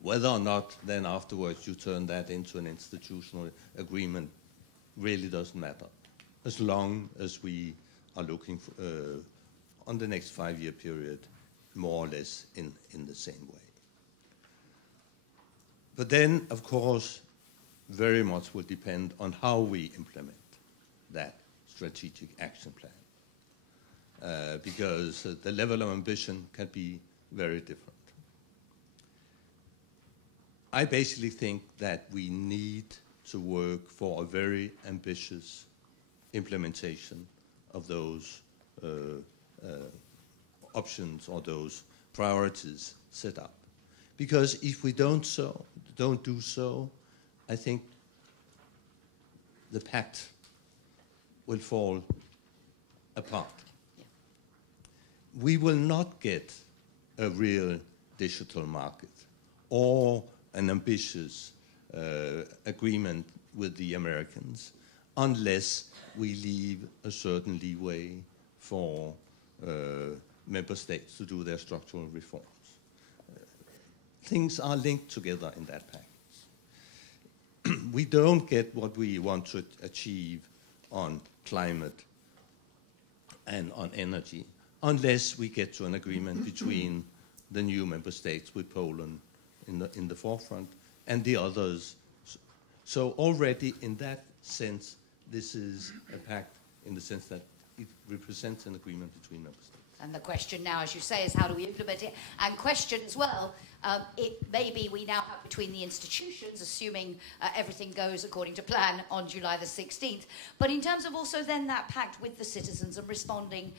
Whether or not then afterwards you turn that into an institutional agreement really doesn't matter, as long as we are looking for, on the next 5-year period, more or less in the same way. But then, of course, very much will depend on how we implement that strategic action plan, because the level of ambition can be very different. I basically think that we need to work for a very ambitious implementation of those options or those priorities set up. Because if we don't do so, I think the pact will fall apart. Yeah. We will not get a real digital market or an ambitious agreement with the Americans unless we leave a certain leeway for member states to do their structural reforms. Things are linked together in that pact. We don't get what we want to achieve on climate and on energy unless we get to an agreement between the new member states, with Poland in the forefront, and the others. So already in that sense, this is a pact in the sense that it represents an agreement between member states. And the question now, as you say, is how do we implement it? And question as well, it maybe we now have between the institutions, assuming everything goes according to plan on July the 16th. But in terms of also then that pact with the citizens and responding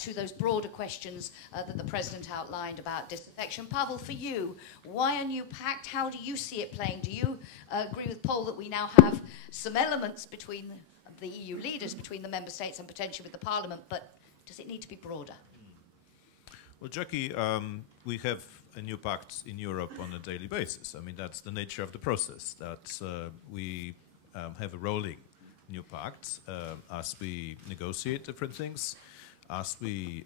to those broader questions that the President outlined about disaffection. Paweł, for you, why a new pact? How do you see it playing? Do you agree with Poul that we now have some elements between the EU leaders, between the member states and potentially with the Parliament, but does it need to be broader? Well, Jacki, we have a new pact in Europe on a daily basis. I mean, that's the nature of the process, that we have a rolling new pact as we negotiate different things, as we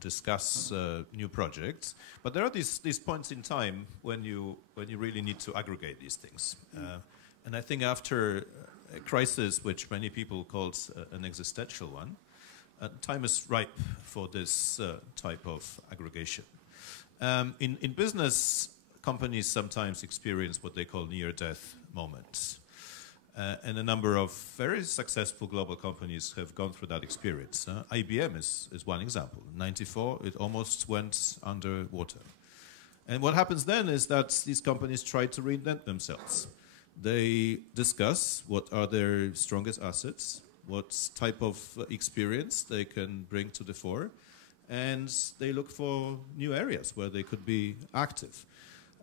discuss new projects. But there are these points in time when you really need to aggregate these things. And I think after a crisis, which many people called an existential one, time is ripe for this type of aggregation. In business, companies sometimes experience what they call near-death moments. And a number of very successful global companies have gone through that experience. IBM is one example. In '94, it almost went underwater. And what happens then is that these companies try to reinvent themselves. They discuss what are their strongest assets, what type of experience they can bring to the fore, and they look for new areas where they could be active.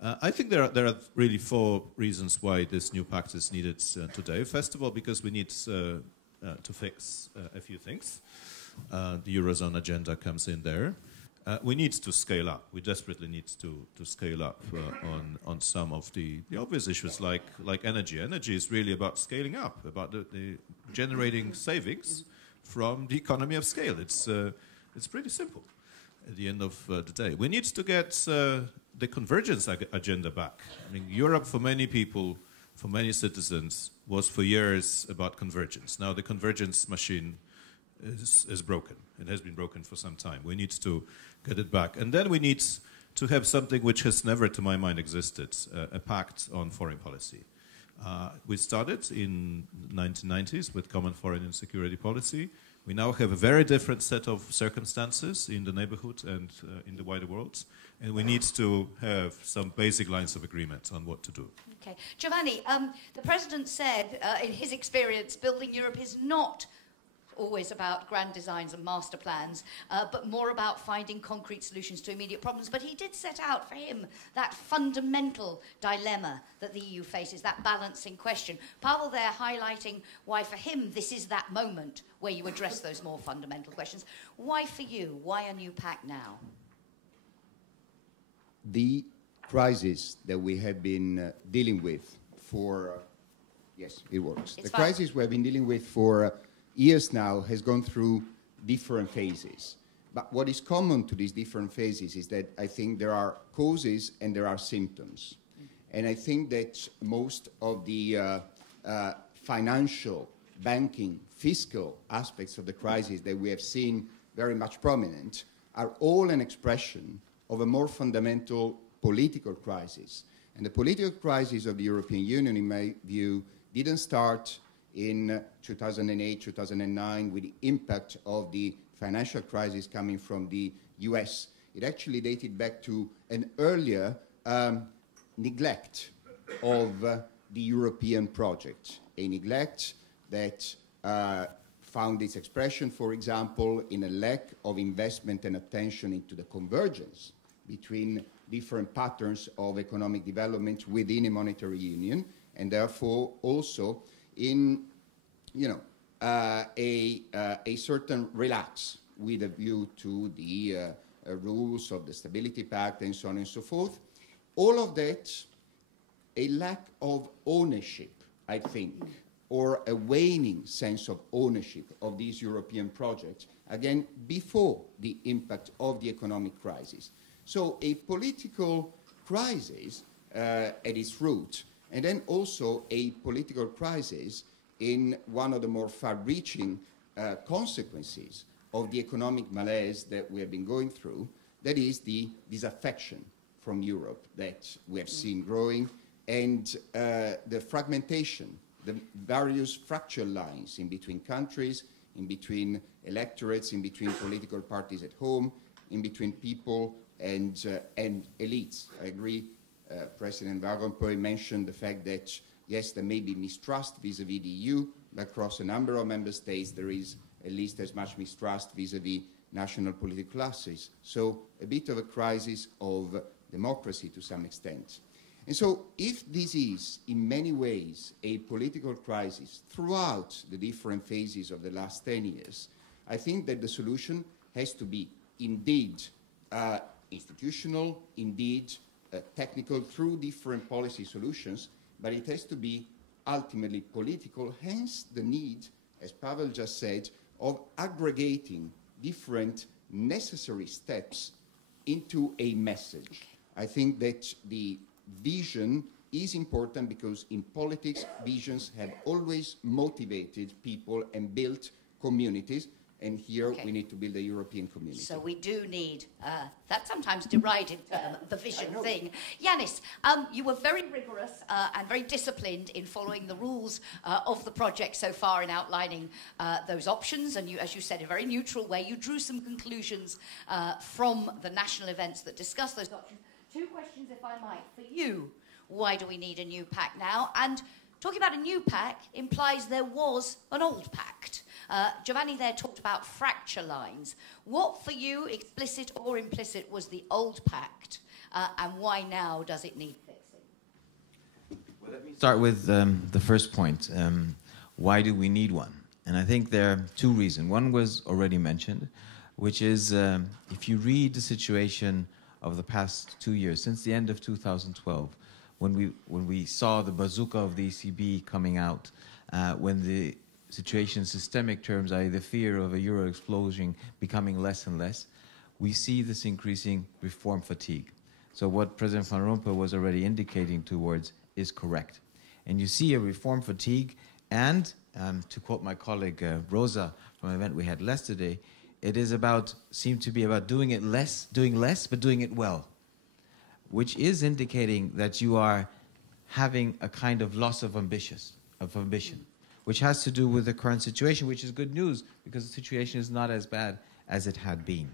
I think there are really 4 reasons why this new pact is needed today. First of all, because we need to fix a few things. The Eurozone agenda comes in there. We need to scale up. We desperately need to scale up on some of the obvious issues like energy. Energy is really about scaling up, about the generating savings from the economy of scale. It's pretty simple at the end of the day. We need to get the convergence agenda back. I mean, Europe, for many people, for many citizens, was for years about convergence. Now the convergence machine is broken. It has been broken for some time. We need to get it back. And then we need to have something which has never, to my mind, existed, a pact on foreign policy. We started in the 1990s with common foreign and security policy. We now have a very different set of circumstances in the neighborhood and in the wider world. And we need to have some basic lines of agreement on what to do. Okay. Giovanni, the President said, in his experience, building Europe is not always about grand designs and master plans, but more about finding concrete solutions to immediate problems. But he did set out for him that fundamental dilemma that the EU faces, that balancing question. Paweł there highlighting why for him this is that moment where you address those more fundamental questions. Why for you? Why a new pact now? The crisis that we have been dealing with for... yes, it works. It's the fine. crisis we have been dealing with for years now has gone through different phases. But what is common to these different phases is that I think there are causes and there are symptoms. And I think that most of the financial, banking, fiscal aspects of the crisis that we have seen very much prominent are all an expression of a more fundamental political crisis. And the political crisis of the European Union, in my view, didn't start in 2008, 2009 with the impact of the financial crisis coming from the US. It actually dated back to an earlier neglect of the European project, a neglect that found its expression, for example, in a lack of investment and attention into the convergence between different patterns of economic development within a monetary union, and therefore also in, a certain relax with a view to the rules of the Stability Pact and so on and so forth. All of that, a lack of ownership, I think, or a waning sense of ownership of these European projects, again, before the impact of the economic crisis. So a political crisis at its root, and then also a political crisis in one of the more far-reaching consequences of the economic malaise that we have been going through, that is the disaffection from Europe that we have seen growing, and the fragmentation, the various fracture lines in between countries, in between electorates, in between political parties at home, in between people and elites. I agree, President Van Rompuy mentioned the fact that, yes, there may be mistrust vis-à-vis the EU, but across a number of member states there is at least as much mistrust vis-à-vis national political classes. So a bit of a crisis of democracy to some extent. And so if this is in many ways a political crisis throughout the different phases of the last 10 years, I think that the solution has to be indeed institutional, indeed technical through different policy solutions, but it has to be ultimately political, hence the need, as Paweł just said, of aggregating different necessary steps into a message. I think that the vision is important because in politics, visions have always motivated people and built communities. And here we need to build a European community. So we do need that sometimes derided term, the vision thing. Janis, you were very rigorous and very disciplined in following the rules of the project so far in outlining those options. And you, as you said, in a very neutral way, you drew some conclusions from the national events that discuss those options. Two questions, if I might, for you. Why do we need a new pact now? And talking about a new pact implies there was an old pact. Giovanni there talked about fracture lines. What for you, explicit or implicit, was the old pact, and why now does it need fixing? Well, let me start with the first point. Why do we need one? And I think there are two reasons. One was already mentioned, which is if you read the situation of the past 2 years, since the end of 2012, when we saw the bazooka of the ECB coming out, when the situation in systemic terms, i.e. the fear of a euro explosion becoming less and less, we see this increasing reform fatigue. So what President Van Rompuy was already indicating towards is correct. And you see a reform fatigue, and to quote my colleague Rosa from an event we had yesterday, it is about, seemed to be about doing less, but doing it well, which is indicating that you are having a kind of loss of ambition, which has to do with the current situation, which is good news because the situation is not as bad as it had been.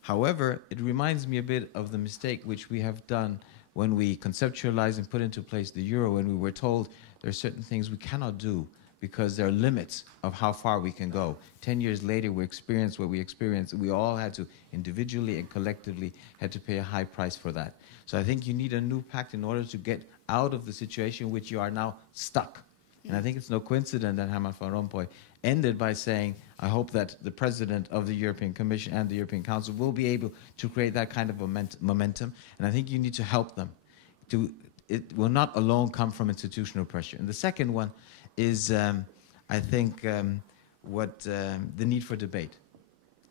However, it reminds me a bit of the mistake which we have done when we conceptualized and put into place the euro, when we were told there are certain things we cannot do because there are limits of how far we can go. 10 years later, we experienced what we experienced. We all had to, individually and collectively, had to pay a high price for that. So I think you need a new pact in order to get out of the situation in which you are now stuck. And I think it's no coincidence that Herman Van Rompuy ended by saying, I hope that the President of the European Commission and the European Council will be able to create that kind of momentum. And I think you need to help them. It will not alone come from institutional pressure. And the second one is, I think, the need for debate.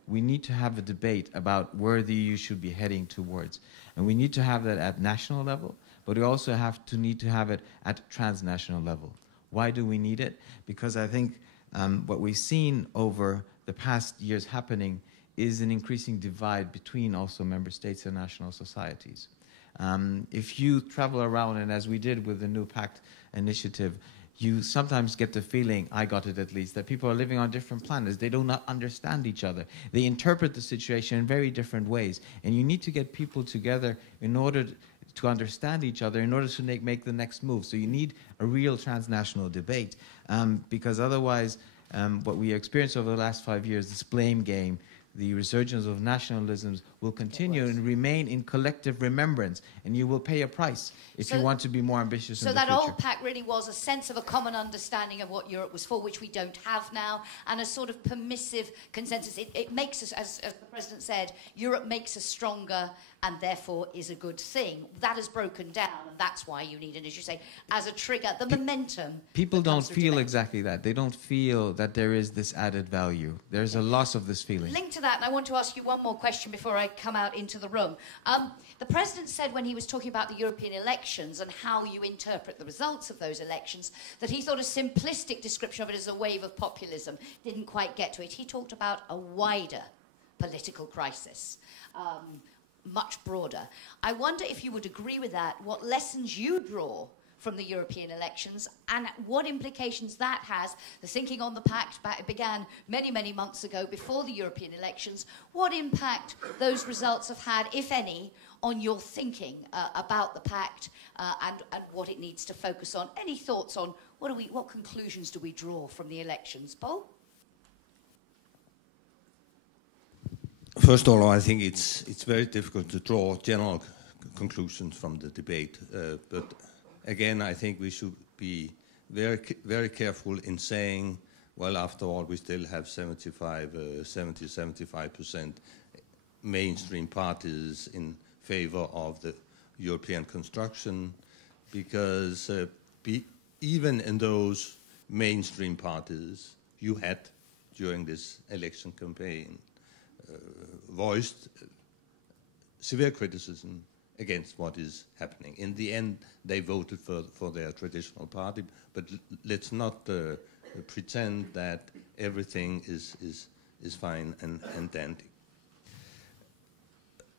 We need to have a debate about where the EU should be heading towards. And we need to have that at national level, but we also need to have it at transnational level. Why do we need it? Because I think what we've seen over the past years happening is an increasing divide between also member states and national societies. If you travel around, and as we did with the New Pact initiative, you sometimes get the feeling, I got it at least, that people are living on different planets. They do not understand each other. They interpret the situation in very different ways. And you need to get people together in order to understand each other, in order to make the next move. So you need a real transnational debate, because otherwise what we experienced over the last 5 years, this blame game, the resurgence of nationalisms will continue and remain in collective remembrance, and you will pay a price if you want to be more ambitious in the future. So that old pact really was a sense of a common understanding of what Europe was for, which we don't have now, and a sort of permissive consensus. It makes us, as the President said, Europe makes us stronger, and therefore is a good thing. That has broken down, and that's why you need, and as you say, as a trigger, the momentum. People don't feel exactly that. They don't feel that there is this added value. There's a loss of this feeling. Linked to that, and I want to ask you one more question before I come out into the room. The President said when he was talking about the European elections and how you interpret the results of those elections, that he thought a simplistic description of it as a wave of populism didn't quite get to it. He talked about a wider political crisis, much broader. I wonder if you would agree with that, what lessons you draw from the European elections and what implications that has. The thinking on the Pact began many, many months ago before the European elections. What impact those results have had, if any, on your thinking about the Pact and what it needs to focus on? Any thoughts on what conclusions do we draw from the elections? Paul? First of all, I think it's very difficult to draw general conclusions from the debate, but again, I think we should be very, very careful in saying, well, after all, we still have 75% mainstream parties in favor of the European construction, because even in those mainstream parties, you had, during this election campaign, voiced severe criticism against what is happening. In the end, they voted for their traditional party, but let's not pretend that everything is fine and dandy.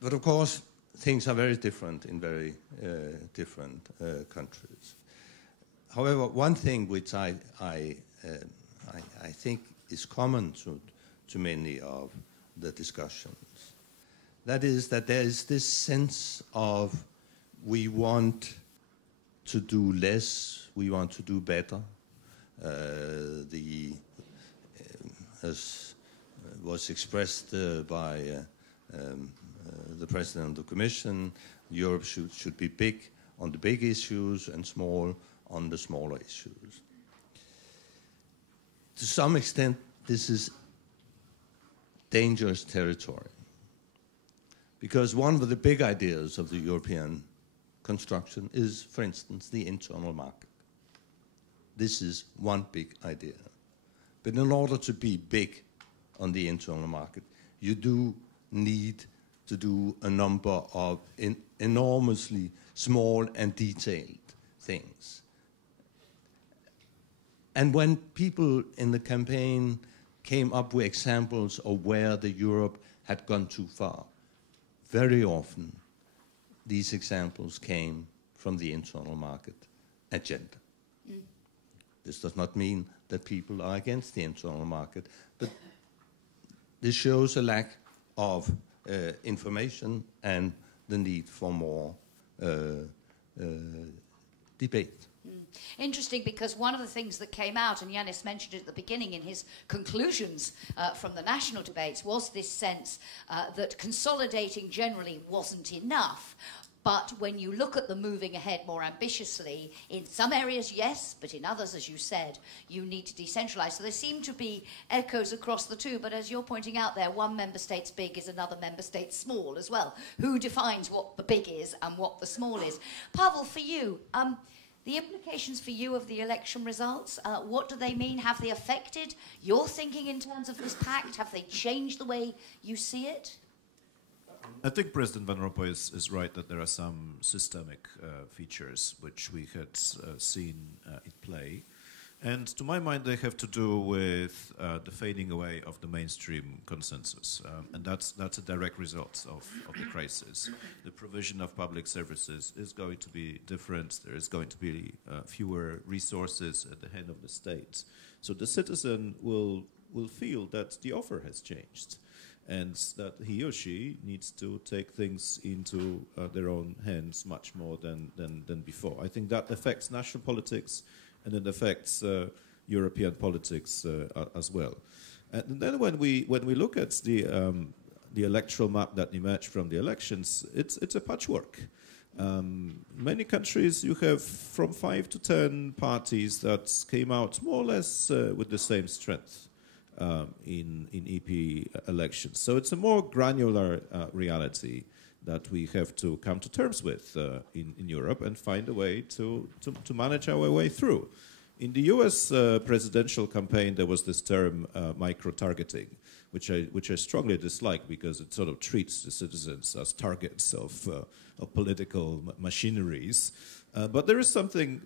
But of course, things are very different in very different countries. However, one thing which I think is common to many of the discussions, that is that there is this sense of we want to do less, we want to do better. As was expressed by the President of the Commission, Europe should be big on the big issues and small on the smaller issues. To some extent, this is dangerous territory, because one of the big ideas of the European construction is, for instance, the internal market. This is one big idea. But in order to be big on the internal market, you do need to do a number of enormously small and detailed things. And when people in the campaign came up with examples of where the Europe had gone too far, very often these examples came from the internal market agenda. Mm. This does not mean that people are against the internal market, but this shows a lack of information and the need for more debate. Interesting, because one of the things that came out, and Janis mentioned it at the beginning in his conclusions from the national debates, was this sense that consolidating generally wasn't enough. But when you look at the moving ahead more ambitiously, in some areas, yes, but in others, as you said, you need to decentralize. So there seem to be echoes across the two, but as you're pointing out there, one member state's big is another member state's small as well. Who defines what the big is and what the small is? Paweł, for you, the implications for you of the election results, what do they mean? Have they affected your thinking in terms of this pact? Have they changed the way you see it? I think President Van Rompuy is right that there are some systemic features which we had seen at play. And to my mind, they have to do with the fading away of the mainstream consensus. And that's a direct result of the crisis. The provision of public services is going to be different. There is going to be fewer resources at the hand of the state. So the citizen will feel that the offer has changed, and that he or she needs to take things into their own hands much more than before. I think that affects national politics, and it affects European politics as well. And then when we look at the electoral map that emerged from the elections, it's a patchwork. Many countries, you have from 5 to 10 parties that came out more or less with the same strength in EP elections. So it's a more granular reality that we have to come to terms with in Europe and find a way to manage our way through. In the US presidential campaign, there was this term micro-targeting, which I strongly dislike because it sort of treats the citizens as targets of political machineries. But there is something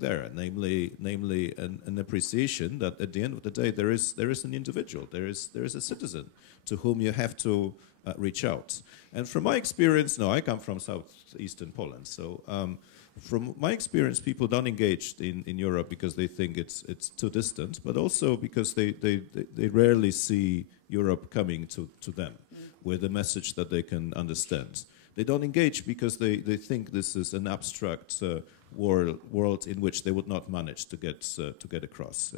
there, namely an appreciation that at the end of the day there is an individual, there is a citizen to whom you have to reach out. And from my experience, I come from southeastern Poland, so from my experience, people don't engage in Europe because they think it's too distant, but also because they rarely see Europe coming to them with a message that they can understand. They don't engage because they think this is an abstract world in which they would not manage to get across.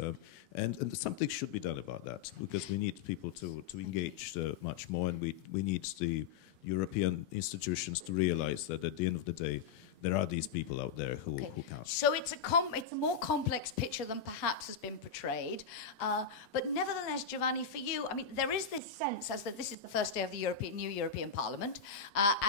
And something should be done about that, because we need people to engage much more, and we need the European institutions to realize that at the end of the day, there are these people out there who count. So it's a more complex picture than perhaps has been portrayed. But nevertheless, Giovanni, for you, I mean, there is this sense as that this is the first day of the new European Parliament,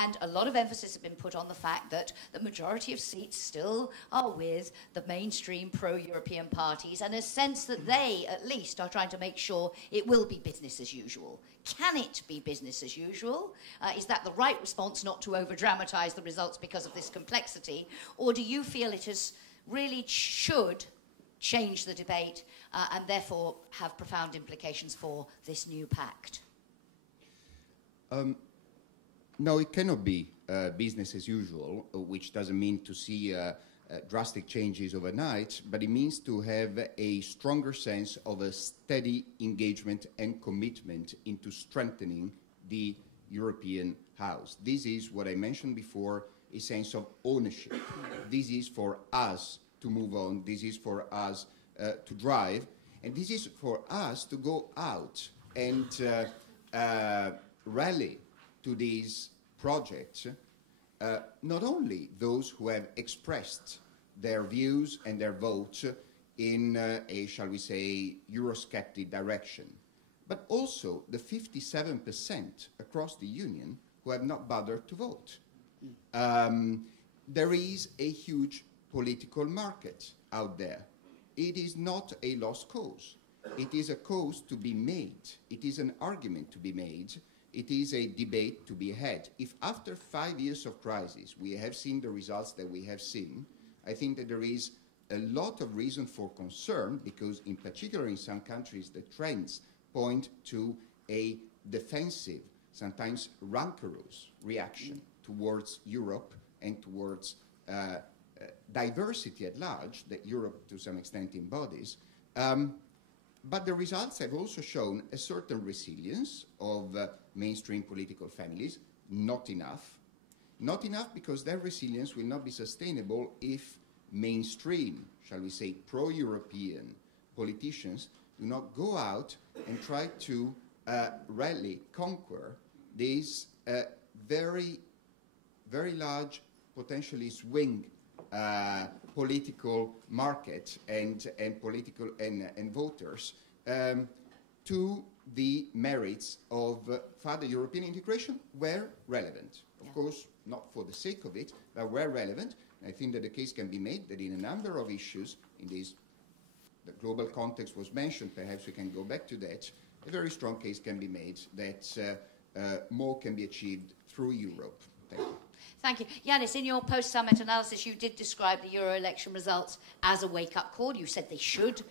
and a lot of emphasis has been put on the fact that the majority of seats still are with the mainstream pro-European parties, and a sense that they, at least, are trying to make sure it will be business as usual. Can it be business as usual? Is that the right response, not to over-dramatise the results because of this complexity? Or do you feel it should change the debate and therefore have profound implications for this new pact? No, it cannot be business as usual, which doesn't mean to see drastic changes overnight, but it means to have a stronger sense of a steady engagement and commitment into strengthening the European house. This is what I mentioned before, a sense of ownership. This is for us to move on. This is for us to drive. And this is for us to go out and rally to these projects, not only those who have expressed their views and their votes in a, shall we say, Eurosceptic direction, but also the 57% across the Union who have not bothered to vote. There is a huge political market out there. It is not a lost cause. It is a cause to be made. It is an argument to be made. It is a debate to be had. If after 5 years of crisis we have seen the results that we have seen, I think that there is a lot of reason for concern, because in particular in some countries the trends point to a defensive, sometimes rancorous reaction towards Europe and towards diversity at large that Europe to some extent embodies. But the results have also shown a certain resilience of mainstream political families. Not enough. Not enough because that resilience will not be sustainable if mainstream, shall we say, pro-European politicians do not go out and try to rally, conquer this very, very large, potentially swing political market and political and voters to the merits of further European integration where relevant. Of course, not for the sake of it, but where relevant. I think that the case can be made that in a number of issues, in this, the global context was mentioned, perhaps we can go back to that, a very strong case can be made that more can be achieved through Europe. Thank you. Thank you. Janis, in your post-summit analysis, you did describe the Euro election results as a wake-up call. You said they should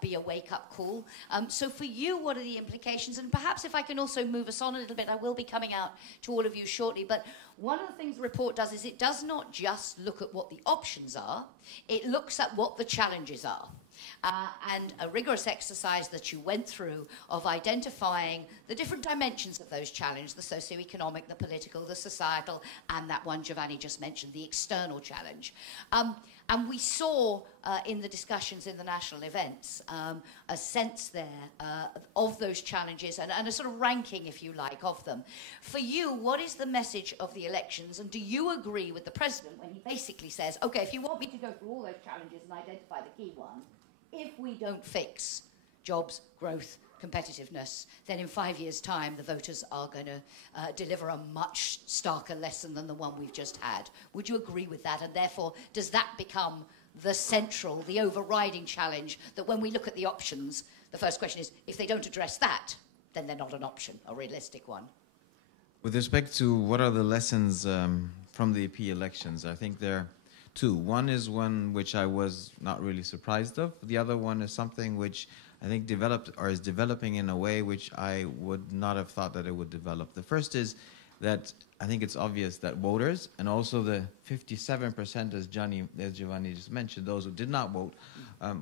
be a wake-up call. So for you, what are the implications? And perhaps if I can also move us on a little bit, I will be coming out to all of you shortly. But one of the things the report does is it does not just look at what the options are. It looks at what the challenges are. And a rigorous exercise that you went through of identifying the different dimensions of those challenges, the socio-economic, the political, the societal, and that one Giovanni just mentioned, the external challenge. And we saw in the discussions in the national events a sense there of those challenges and a sort of ranking, if you like, of them. For you, what is the message of the elections? And do you agree with the president when he basically says, OK, if you want me to go through all those challenges and identify the key ones, if we don't fix jobs, growth competitiveness, then in 5 years' time, the voters are going to deliver a much starker lesson than the one we've just had. Would you agree with that? And therefore, does that become the central, the overriding challenge, that when we look at the options, the first question is, if they don't address that, then they're not an option, a realistic one? With respect to what are the lessons from the EP elections, I think there are two. One is one which I was not really surprised of. The other one is something which I think developed or is developing in a way which I would not have thought that it would develop. The first is that I think it's obvious that voters, and also the 57%, as Giovanni just mentioned, those who did not vote,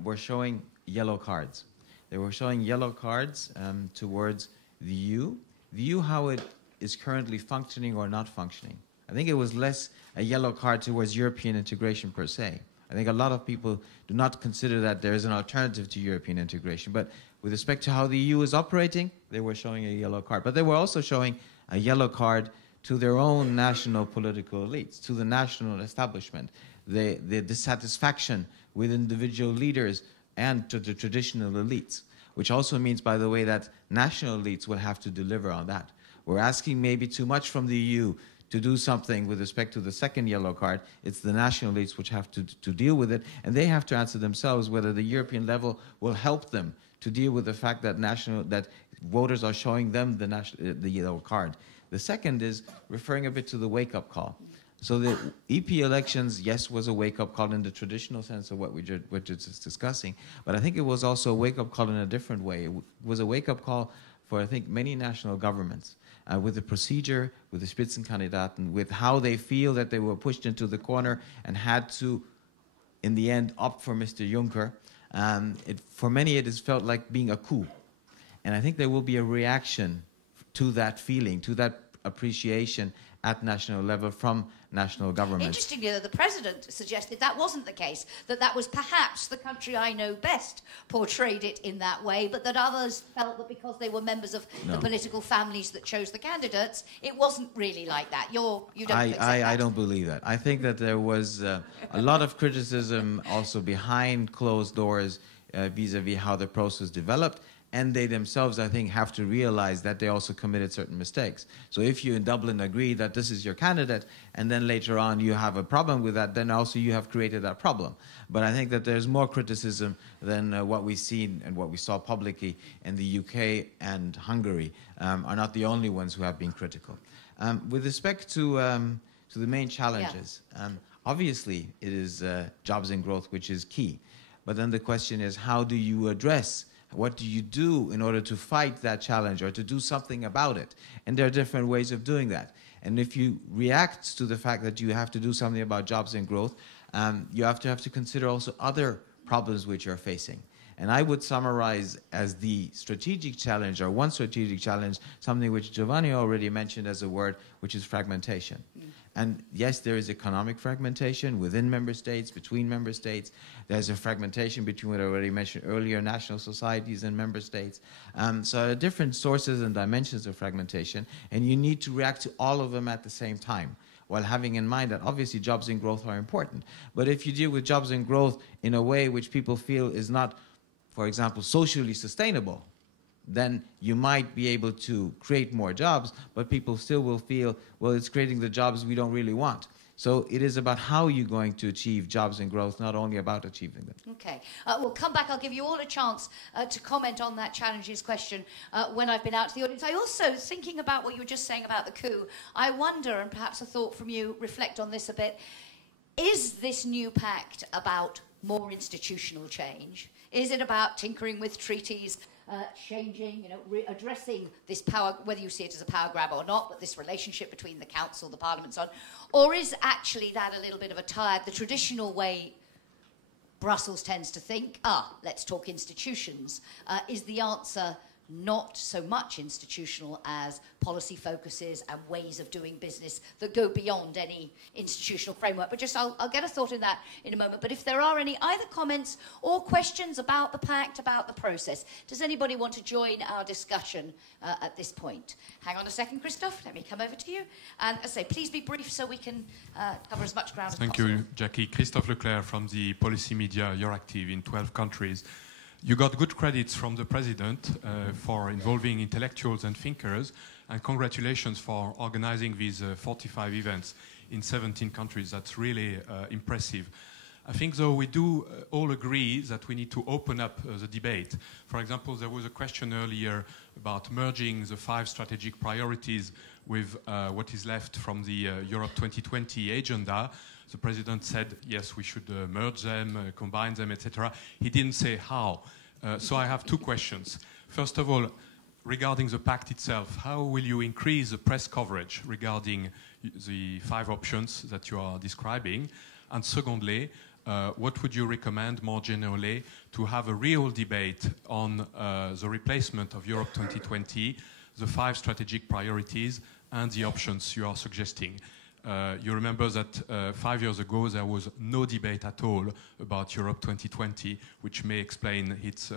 were showing yellow cards. They were showing yellow cards towards the EU. The EU, how it is currently functioning or not functioning. I think it was less a yellow card towards European integration per se. I think a lot of people do not consider that there is an alternative to European integration. But with respect to how the EU is operating, they were showing a yellow card. But they were also showing a yellow card to their own national political elites, to the national establishment, the dissatisfaction with individual leaders and to the traditional elites, which also means, by the way, that national elites will have to deliver on that. We're asking maybe too much from the EU to do something with respect to the second yellow card. It's the national elites which have to deal with it, and they have to answer themselves whether the European level will help them to deal with the fact that that voters are showing them the yellow card. The second is referring a bit to the wake-up call. So the EP elections, yes, was a wake-up call in the traditional sense of what we're just discussing, but I think it was also a wake-up call in a different way. It was a wake-up call for, I think, many national governments, with the procedure, with the Spitzenkandidaten, with how they feel that they were pushed into the corner and had to, in the end, opt for Mr. Juncker. For many, it has felt like being a coup. And I think there will be a reaction to that feeling, to that appreciation at national level from national governments. Interestingly, though, the President suggested that wasn't the case, that was perhaps the country I know best portrayed it in that way, but that others felt that because they were members of the political families that chose the candidates, it wasn't really like that. You don't accept that? I don't believe that. I think that there was a lot of criticism also behind closed doors vis-à-vis how the process developed. And they themselves, I think, have to realize that they also committed certain mistakes. So if you in Dublin agree that this is your candidate, and then later on you have a problem with that, then also you have created that problem. But I think that there's more criticism than what we've seen and what we saw publicly in the UK and Hungary are not the only ones who have been critical. With respect to the main challenges, obviously it is jobs and growth which is key. But then the question is, how do you address, what do you do in order to fight that challenge or to do something about it? And there are different ways of doing that. And if you react to the fact that you have to do something about jobs and growth, you have to consider also other problems which you're facing. And I would summarize as the strategic challenge, or one strategic challenge, something which Giovanni already mentioned as a word, which is fragmentation. And yes, there is economic fragmentation within member states, between member states. There's a fragmentation between what I already mentioned earlier, national societies and member states. So there are different sources and dimensions of fragmentation, and you need to react to all of them at the same time, while having in mind that obviously jobs and growth are important. But if you deal with jobs and growth in a way which people feel is not, for example, socially sustainable, then you might be able to create more jobs, but people still will feel, well, it's creating the jobs we don't really want. So it is about how you're going to achieve jobs and growth, not only about achieving them. Okay. We'll come back. I'll give you all a chance to comment on that challenges question when I've been out to the audience. I also, thinking about what you were just saying about the coup, I wonder, and perhaps a thought from you, reflect on this a bit, is this new pact about more institutional change? Is it about tinkering with treaties, changing, addressing this power, whether you see it as a power grab or not, but this relationship between the council, the parliament, and so on? Or is actually that a little bit of the traditional way Brussels tends to think, let's talk institutions? Is the answer not so much institutional as policy focuses and ways of doing business that go beyond any institutional framework? But just I'll get a thought in that in a moment. But if there are any either comments or questions about the pact, about the process, does anybody want to join our discussion at this point? Hang on a second, Christophe. Let me come over to you. And as I say, please be brief so we can cover as much ground as possible. Thank you, Jackie. Christophe Leclerc from the Policy Media. You're active in 12 countries. You got good credits from the president for involving intellectuals and thinkers, and congratulations for organizing these 45 events in 17 countries. That's really impressive. I think, though, we do all agree that we need to open up the debate. For example, there was a question earlier about merging the 5 strategic priorities with what is left from the Europe 2020 agenda. The president said, yes, we should merge them, combine them, etc. He didn't say how. So I have 2 questions. First of all, regarding the pact itself, how will you increase the press coverage regarding the 5 options that you are describing? And secondly, what would you recommend more generally to have a real debate on the replacement of Europe 2020, the 5 strategic priorities, and the options you are suggesting? You remember that 5 years ago there was no debate at all about Europe 2020, which may explain its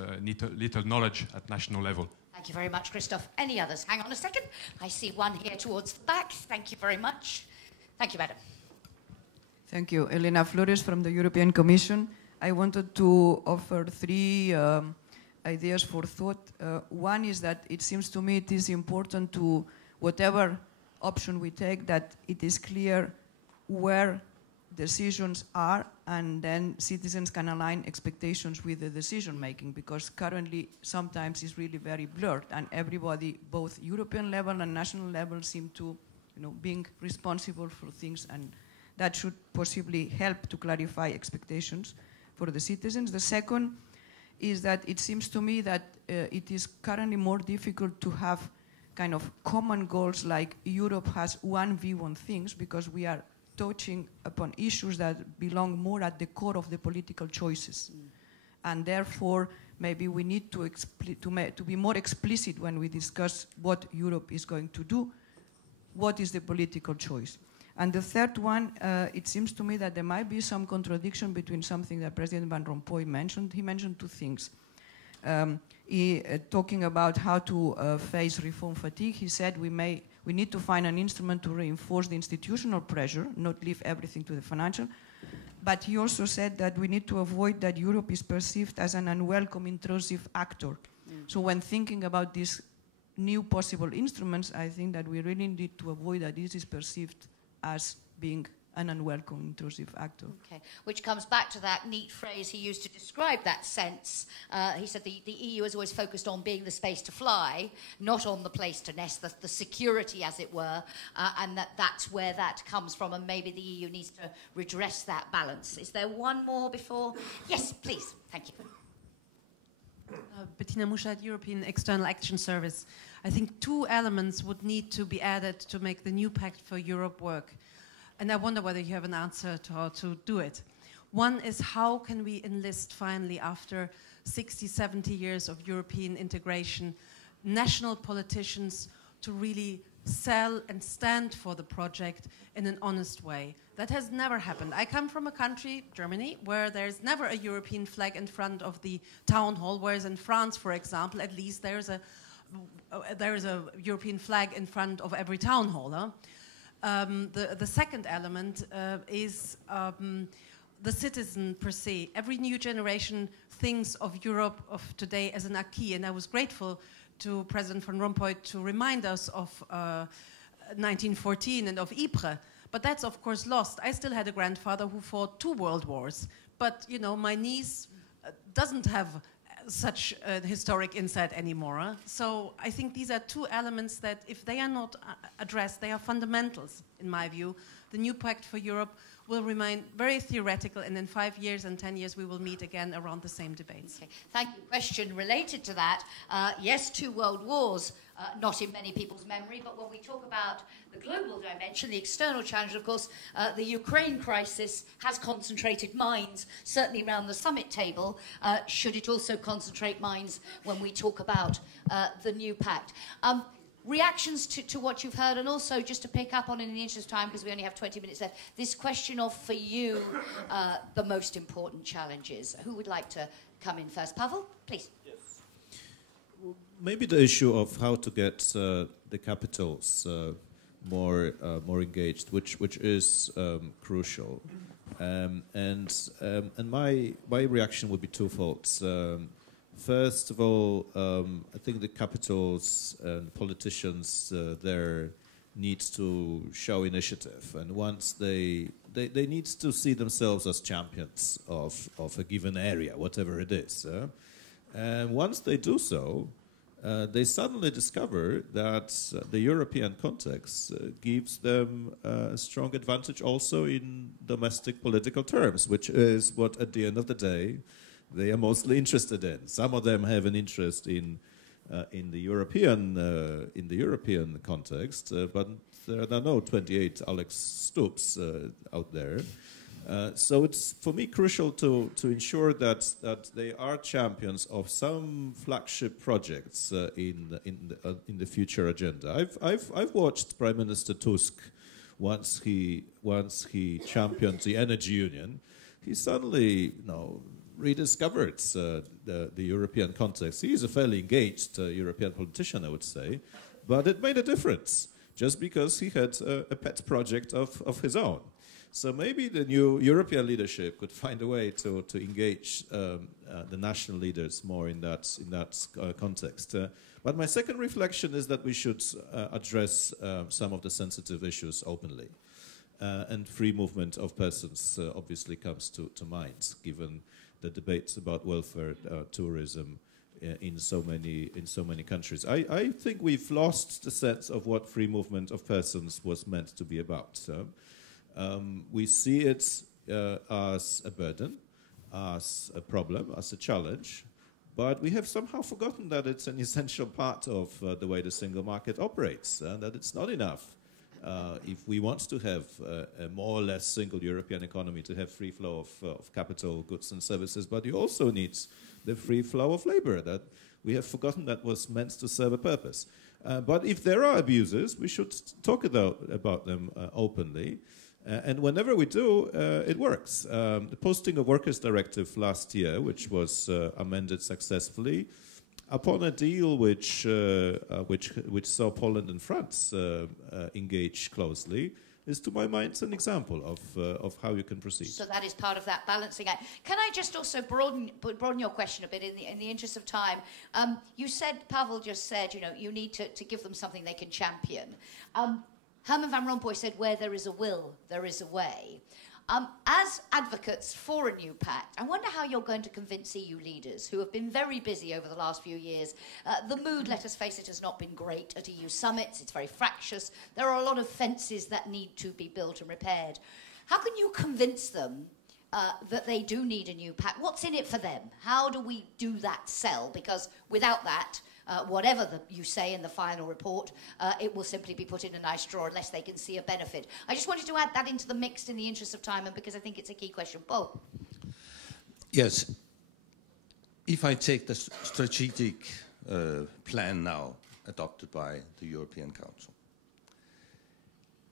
little knowledge at national level. Thank you very much, Christophe. Any others? Hang on a second. I see one here towards the back. Thank you very much. Thank you, madam. Thank you. Elena Flores from the European Commission. I wanted to offer 3 ideas for thought. One is that it seems to me it is important to, whatever option we take, that it is clear where decisions are, and then citizens can align expectations with the decision making, because currently sometimes it's really very blurred, and everybody, both European level and national level, seem to, being responsible for things, and that should possibly help to clarify expectations for the citizens. The second is that it seems to me that it is currently more difficult to have kind of common goals like Europe has one view on things, because we are touching upon issues that belong more at the core of the political choices. And therefore, maybe we need to be more explicit when we discuss what Europe is going to do, what is the political choice. And the third one, it seems to me that there might be some contradiction between something that President Van Rompuy mentioned. He mentioned 2 things. Talking about how to face reform fatigue, he said we need to find an instrument to reinforce the institutional pressure, not leave everything to the financial. But he also said that we need to avoid that Europe is perceived as an unwelcome, intrusive actor. So when thinking about these new possible instruments, I think that we really need to avoid that this is perceived as being an unwelcome, intrusive actor. Okay, which comes back to that neat phrase he used to describe that sense. He said the EU is always focused on being the space to fly, not on the place to nest, the security, as it were, and that's where that comes from, and maybe the EU needs to redress that balance. Is there one more before? Yes, please. Thank you. Bettina Muschat, European External Action Service. I think 2 elements would need to be added to make the new Pact for Europe work. And I wonder whether you have an answer to how to do it. One is, how can we enlist finally, after 60, 70 years of European integration, national politicians to really sell and stand for the project in an honest way? That has never happened. I come from a country, Germany, where there's never a European flag in front of the town hall, whereas in France, for example, at least there is a European flag in front of every town hall. Huh? The second element is the citizen per se. Every new generation thinks of Europe of today as an acquis, and I was grateful to President Van Rompuy to remind us of 1914 and of Ypres. But that's of course lost. I still had a grandfather who fought 2 world wars, but my niece doesn't have such historic insight anymore. Huh? So I think these are 2 elements that, if they are not addressed, they are fundamentals, in my view. The new Pact for Europe will remain very theoretical, and in 5 years and 10 years we will meet again around the same debates. Okay. Thank you. Question related to that. Yes, 2 world wars, not in many people's memory, but when we talk about the global dimension, the external challenge, of course, the Ukraine crisis has concentrated minds, certainly around the summit table. Should it also concentrate minds when we talk about the new pact? Reactions to what you've heard, and also just to pick up on, in the interest of time, because we only have 20 minutes left, this question of, for you, the most important challenges. Who would like to come in first? Paweł, please. Yes. Well, maybe the issue of how to get the capitals more engaged, which is crucial, and my reaction would be twofold. First of all, I think the capitals and politicians there need to show initiative, and once they need to see themselves as champions of a given area, whatever it is. And once they do so, they suddenly discover that the European context gives them a strong advantage also in domestic political terms, which is what, at the end of the day, they are mostly interested in. Some of them have an interest in the European context, but there are no 28 Alex Stoops out there. So it's, for me, crucial to ensure that they are champions of some flagship projects in the future agenda. I've watched Prime Minister Tusk once he championed the energy union. He suddenly rediscovered the European context. He's a fairly engaged European politician, I would say, but it made a difference just because he had a pet project of his own. So maybe the new European leadership could find a way to engage the national leaders more in that context. But my second reflection is that we should address some of the sensitive issues openly. And free movement of persons obviously comes to mind, given the debates about welfare tourism in so many countries. I think we've lost the sense of what free movement of persons was meant to be about. We see it as a burden, as a problem, as a challenge, but we have somehow forgotten that it's an essential part of the way the single market operates, that it's not enough if we want to have a more or less single European economy to have free flow of capital, goods and services, but you also need the free flow of labor that we have forgotten that was meant to serve a purpose. But if there are abuses, we should talk about them openly. And whenever we do, it works. The Posting of Workers Directive last year, which was amended successfully, upon a deal which saw Poland and France engage closely, is, to my mind, an example of how you can proceed. So that is part of that balancing act. Can I just also broaden your question a bit in the interest of time? You said, Paweł just said, you need to give them something they can champion. Herman Van Rompuy said, where there is a will, there is a way. As advocates for a new pact, I wonder how you're going to convince EU leaders who have been very busy over the last few years. The mood, let us face it, has not been great at EU summits. It's very fractious. There are a lot of fences that need to be built and repaired. How can you convince them that they do need a new pact? What's in it for them? How do we do that sell? Because without that, whatever you say in the final report, it will simply be put in a nice drawer unless they can see a benefit. I just wanted to add that into the mix in the interest of time and because I think it's a key question. Paul? Yes. If I take the strategic plan now adopted by the European Council,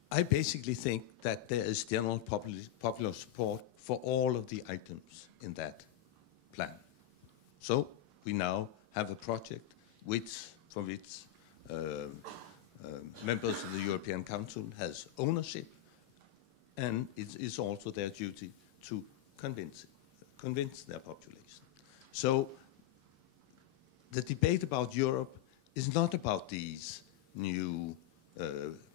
I basically think that there is general popular support for all of the items in that plan. So we now have a project for which members of the European Council has ownership, and it is also their duty to convince their population. So the debate about Europe is not about these new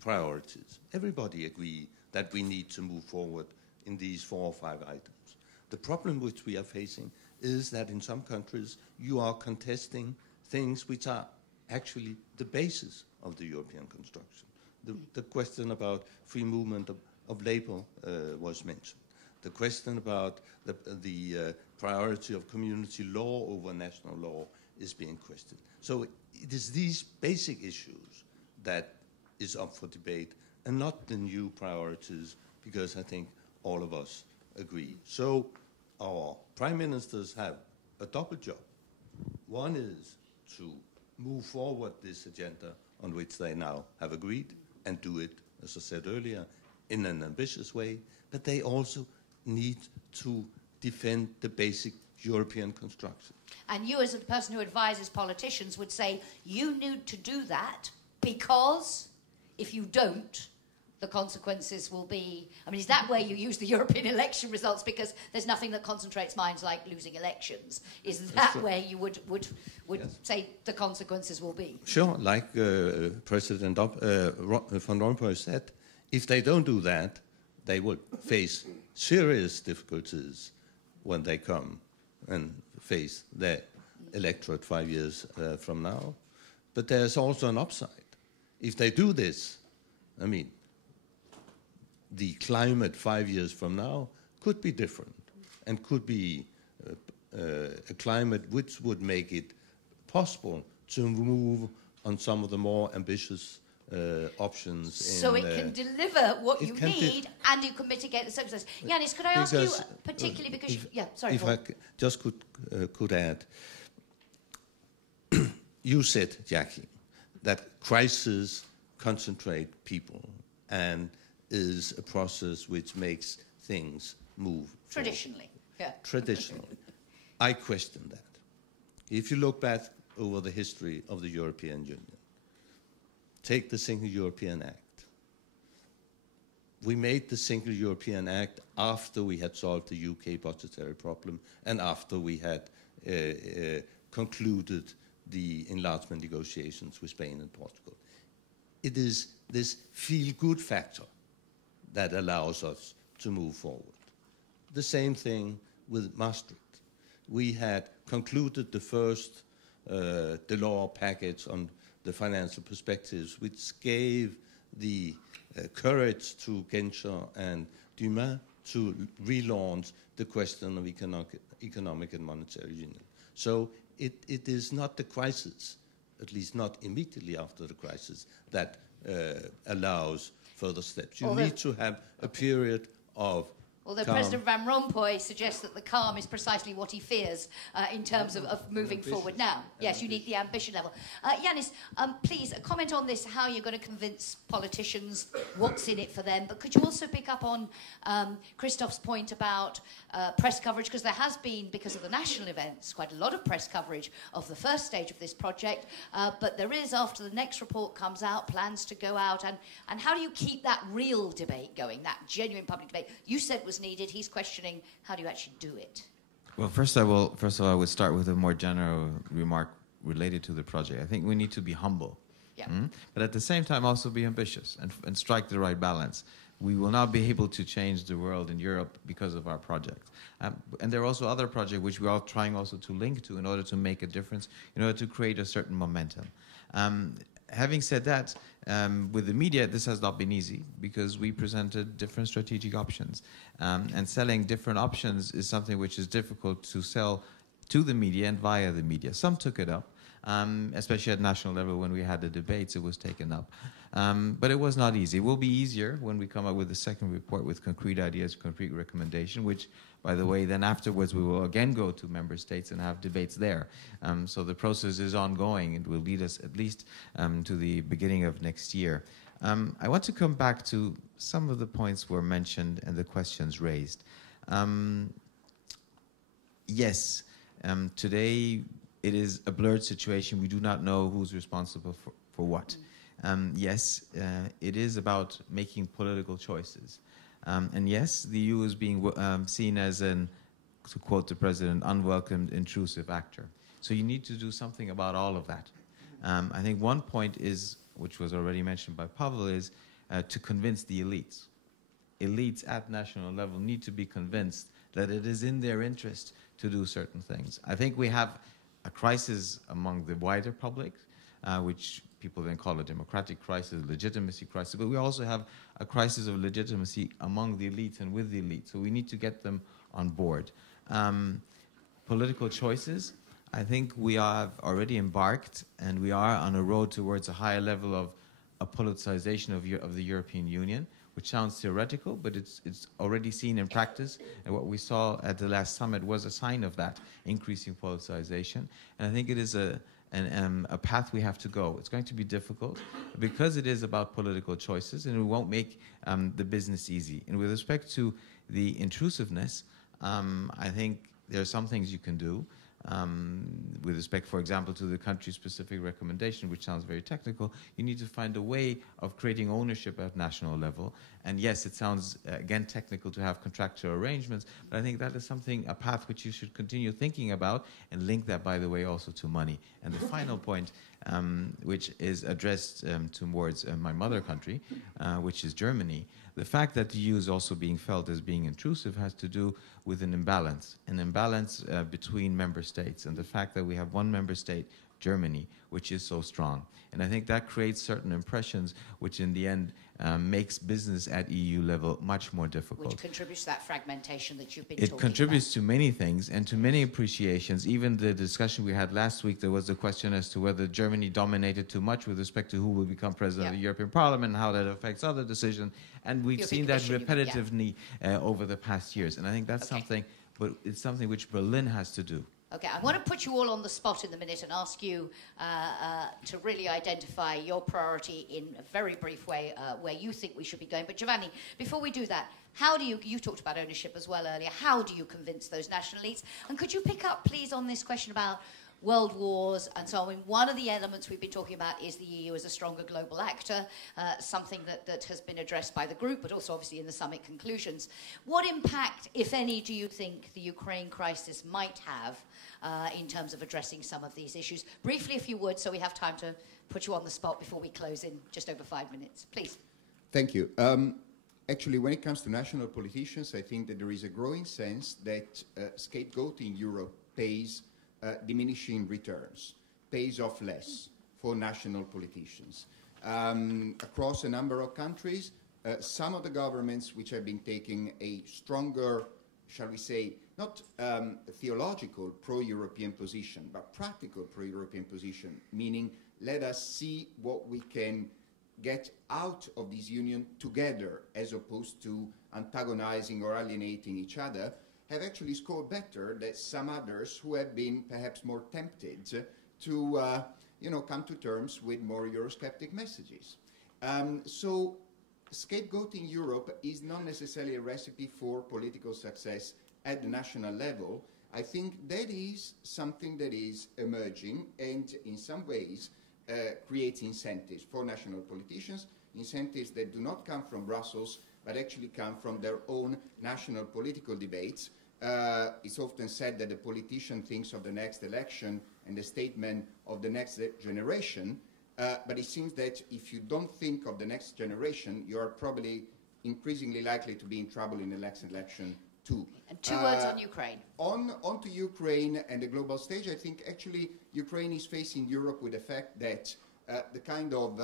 priorities. Everybody agrees that we need to move forward in these 4 or 5 items. The problem which we are facing is that in some countries you are contesting things which are actually the basis of the European construction. The question about free movement of labor was mentioned. The question about the priority of community law over national law is being questioned. So it is these basic issues that is up for debate and not the new priorities, because I think all of us agree. So our prime ministers have a double job. One is to move forward this agenda on which they now have agreed and do it, as I said earlier, in an ambitious way, but they also need to defend the basic European construction. And you, as a person who advises politicians, would say you need to do that because if you don't, the consequences will be? I mean, is that where you use the European election results? Because there's nothing that concentrates minds like losing elections. Is that where you would yes. say the consequences will be? Sure, like President Van Rompuy said, if they don't do that, they will face serious difficulties when they come and face their electorate 5 years from now. But there's also an upside. If they do this, I mean, the climate 5 years from now could be different and could be a climate which would make it possible to move on some of the more ambitious options. So it can deliver what you need and you can mitigate the circumstances. Janis, could I ask you particularly because... sorry, if I just could add, you said, Jackie, that crises concentrate people and is a process which makes things move traditionally. Forward. Yeah. Traditionally. I question that. If you look back over the history of the European Union, take the Single European Act. We made the Single European Act after we had solved the UK budgetary problem and after we had concluded the enlargement negotiations with Spain and Portugal. It is this feel-good factor that allows us to move forward. The same thing with Maastricht. We had concluded the first Delors package on the financial perspectives, which gave the courage to Genscher and Dumas to relaunch the question of economic and monetary union. So it is not the crisis, at least not immediately after the crisis, that allows further steps. You need to have a period of Although calm. President Van Rompuy suggests that the calm is precisely what he fears in terms of moving forward now. Yes, you need the ambition level. Janis, please comment on this, how you're going to convince politicians, what's in it for them. But could you also pick up on Christoph's point about press coverage? Because there has been, because of the national events, quite a lot of press coverage of the first stage of this project. But there is, after the next report comes out, plans to go out. And how do you keep that real debate going, that genuine public debate? You said was needed. He's questioning how do you actually do it. Well, first of all, I would start with a more general remark related to the project. I think we need to be humble, but at the same time also be ambitious and strike the right balance. We will not be able to change the world in Europe because of our project. And there are also other projects which we are trying also to link to in order to make a difference, in order to create a certain momentum. Having said that, with the media, this has not been easy because we presented different strategic options. And selling different options is something which is difficult to sell to the media and via the media. Some took it up, especially at national level when we had the debates, it was taken up. But it was not easy. It will be easier when we come up with the second report with concrete ideas, concrete recommendation, which, by the way, then afterwards we will again go to member states and have debates there. So the process is ongoing. It will lead us at least to the beginning of next year. I want to come back to some of the points were mentioned and the questions raised. Yes, today it is a blurred situation. We do not know who's responsible for what. Yes, it is about making political choices. And yes, the EU is being seen as an, to quote the president, unwelcomed, intrusive actor. So you need to do something about all of that. I think one point is, which was already mentioned by Paweł, is to convince the elites. Elites at national level need to be convinced that it is in their interest to do certain things. I think we have a crisis among the wider public, which people then call a democratic crisis, legitimacy crisis, but we also have a crisis of legitimacy among the elites and with the elite. So we need to get them on board. Political choices, I think we have already embarked and we are on a road towards a higher level of a politicization of the European Union, which sounds theoretical, but it's already seen in practice. And what we saw at the last summit was a sign of that, increasing politicization. And I think it is a path we have to go. It's going to be difficult because it is about political choices and it won't make the business easy. And with respect to the intrusiveness, I think there are some things you can do. with respect, for example, to the country-specific recommendation, which sounds very technical, you need to find a way of creating ownership at national level. And yes, it sounds, again, technical to have contractual arrangements, but I think that is something, a path which you should continue thinking about, and link that, by the way, also to money. And the final point, which is addressed towards my mother country, which is Germany, the fact that the EU is also being felt as being intrusive has to do with an imbalance between member states, and the fact that we have one member state, Germany, which is so strong. And I think that creates certain impressions which in the end makes business at EU level much more difficult. Which contributes to that fragmentation that you've been talking about. It contributes to many things and to many appreciations. Even the discussion we had last week, there was a question as to whether Germany dominated too much with respect to who will become president of the European Parliament and how that affects other decisions. And we've seen that repetitively over the past years. And I think that's something, but it's something which Berlin has to do. Okay, I want to put you all on the spot in a minute and ask you to really identify your priority in a very brief way where you think we should be going. But Giovanni, before we do that, how do you talked about ownership as well earlier, how do you convince those national elites? And could you pick up, please, on this question about world wars and so on? One of the elements we've been talking about is the EU as a stronger global actor, something that has been addressed by the group, but also obviously in the summit conclusions. What impact, if any, do you think the Ukraine crisis might have in terms of addressing some of these issues? Briefly, if you would, so we have time to put you on the spot before we close in just over 5 minutes. Please. Thank you. Actually, when it comes to national politicians, I think that there is a growing sense that scapegoating Europe pays diminishing returns, pays off less for national politicians. Across a number of countries, some of the governments which have been taking a stronger, shall we say, not theological pro-European position, but practical pro-European position, meaning let us see what we can get out of this union together as opposed to antagonizing or alienating each other, have actually scored better than some others who have been perhaps more tempted to come to terms with more Eurosceptic messages. So scapegoating Europe is not necessarily a recipe for political success at the national level. I think that is something that is emerging and in some ways creates incentives for national politicians, incentives that do not come from Brussels but actually come from their own national political debates. It's often said that the politician thinks of the next election and the statement of the next generation, but it seems that if you don't think of the next generation, you are probably increasingly likely to be in trouble in the next election too. And 2 words on Ukraine. On to Ukraine and the global stage, I think actually Ukraine is facing Europe with the fact that the kind of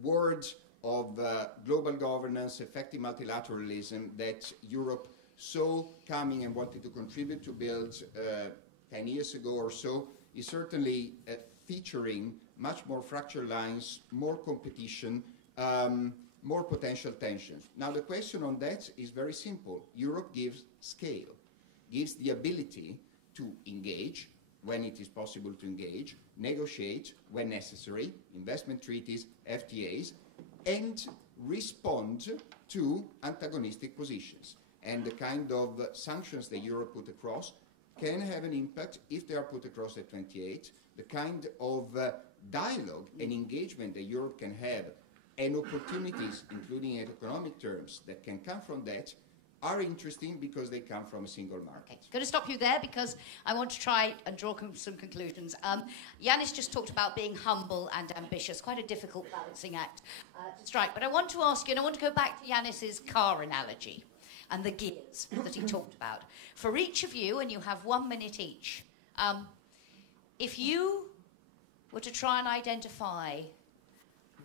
words of global governance, effective multilateralism that Europe saw coming and wanted to contribute to build 10 years ago or so is certainly featuring much more fractured lines, more competition, more potential tensions. Now the question on that is very simple. Europe gives scale, gives the ability to engage when it is possible to engage, negotiate when necessary, investment treaties, FTAs, and respond to antagonistic positions. And the kind of sanctions that Europe put across can have an impact if they are put across at 28. The kind of dialogue and engagement that Europe can have and opportunities, including in economic terms, that can come from that are interesting because they come from a single market. Okay, going to stop you there because I want to try and draw some conclusions. Janis just talked about being humble and ambitious, quite a difficult balancing act to strike. But I want to ask you, and I want to go back to Janis's car analogy and the gears that he talked about. For each of you, and you have 1 minute each, if you were to try and identify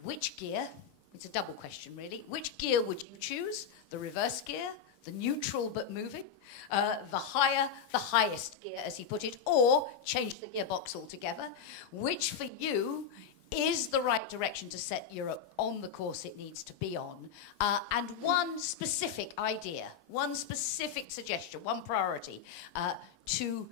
which gear, it's a double question really, which gear would you choose? The reverse gear, the neutral but moving, the highest gear as he put it, or change the gearbox altogether? Which for you is the right direction to set Europe on the course it needs to be on? And one specific idea, one specific suggestion, one priority to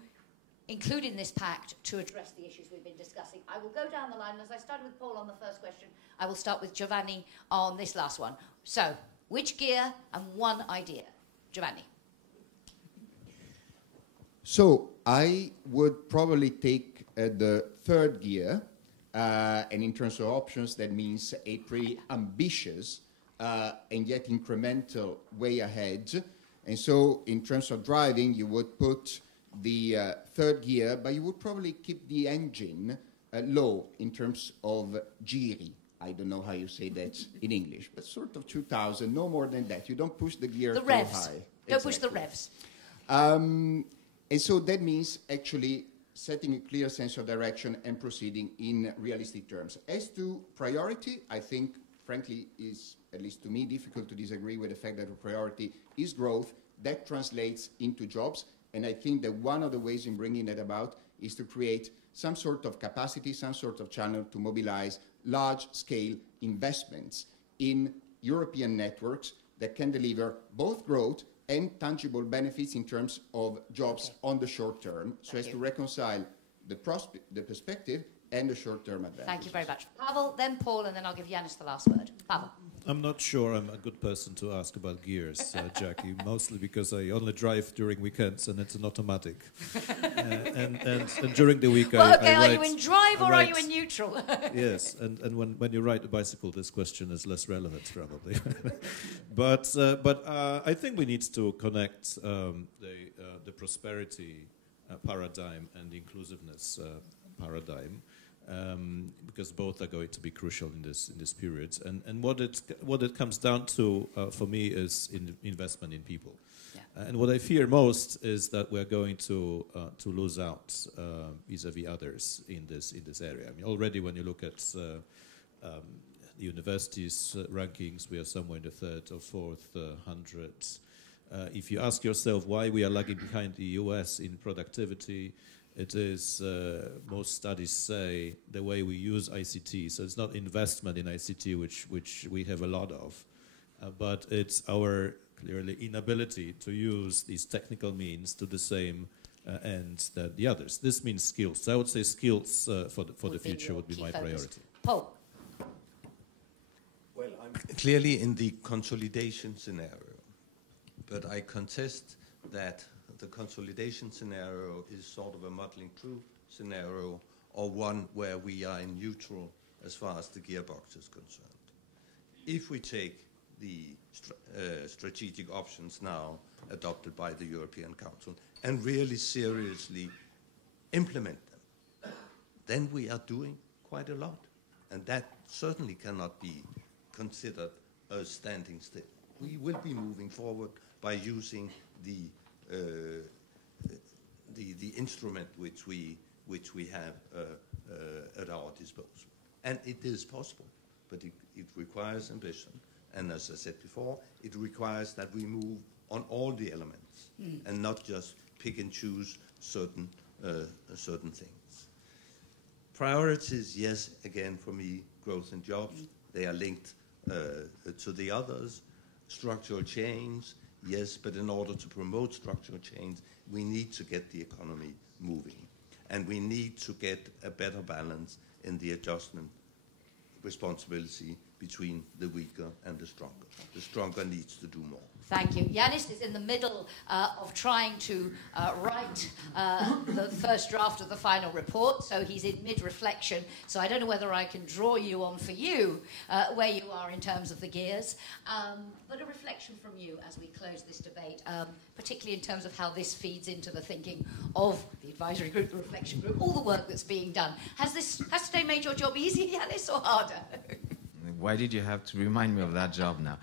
include in this pact to address the issues we've been discussing. I will go down the line. As I started with Paul on the first question, I will start with Giovanni on this last one. So, which gear and one idea? Giovanni. So I would probably take the third gear, and in terms of options, that means a pretty ambitious and yet incremental way ahead. And so in terms of driving, you would put the third gear, but you would probably keep the engine low in terms of giri. I don't know how you say that in English, but sort of 2,000, no more than that. You don't push the gear too high. Don't push the revs. And so that means actually setting a clear sense of direction and proceeding in realistic terms. As to priority, I think, frankly, is, at least to me, difficult to disagree with the fact that the priority is growth. That translates into jobs. And I think that one of the ways in bringing that about is to create some sort of capacity, some sort of channel to mobilize large-scale investments in European networks that can deliver both growth and tangible benefits in terms of jobs on the short term, so as to reconcile the perspective and the short-term advantage. Thank you very much. Paweł, then Paul, and then I'll give Janis the last word. Paweł. I'm not sure I'm a good person to ask about gears, Jackie, mostly because I only drive during weekends and it's an automatic. And during the week I are ride, you in drive or are you in neutral? Yes, and when you ride a bicycle, this question is less relevant, probably. But I think we need to connect the prosperity paradigm and the inclusiveness paradigm. Because both are going to be crucial in this period, and what it comes down to for me is investment in people, and what I fear most is that we're going to lose out vis-a-vis others in this area. I mean, already when you look at the universities' rankings, we are somewhere in the third or fourth 100. If you ask yourself why we are lagging behind the US in productivity, it is, most studies say, the way we use ICT. So it's not investment in ICT, which we have a lot of, but it's our clearly inability to use these technical means to the same end that the others. This means skills. So I would say skills for the future would be my priority. Paul. Well, I'm clearly in the consolidation scenario, but I contest that the consolidation scenario is sort of a muddling through scenario, or one where we are in neutral as far as the gearbox is concerned. If we take the strategic options now adopted by the European Council and really seriously implement them, then we are doing quite a lot. And that certainly cannot be considered as standing still. We will be moving forward by using the instrument which we have at our disposal, and it is possible, but it requires ambition, and as I said before, it requires that we move on all the elements and not just pick and choose certain things. Priorities, yes, again for me, growth and jobs. They are linked to the others. Structural change. Yes, but in order to promote structural change, we need to get the economy moving. And we need to get a better balance in the adjustment responsibility between the weaker and the stronger. The stronger needs to do more. Thank you. Janis is in the middle of trying to write the first draft of the final report, so he's in mid-reflection. So I don't know whether I can draw you on for you where you are in terms of the gears. But a reflection from you as we close this debate, particularly in terms of how this feeds into the thinking of the advisory group, the reflection group, all the work that's being done. Has today made your job easier, Janis, or harder? Why did you have to remind me of that job now?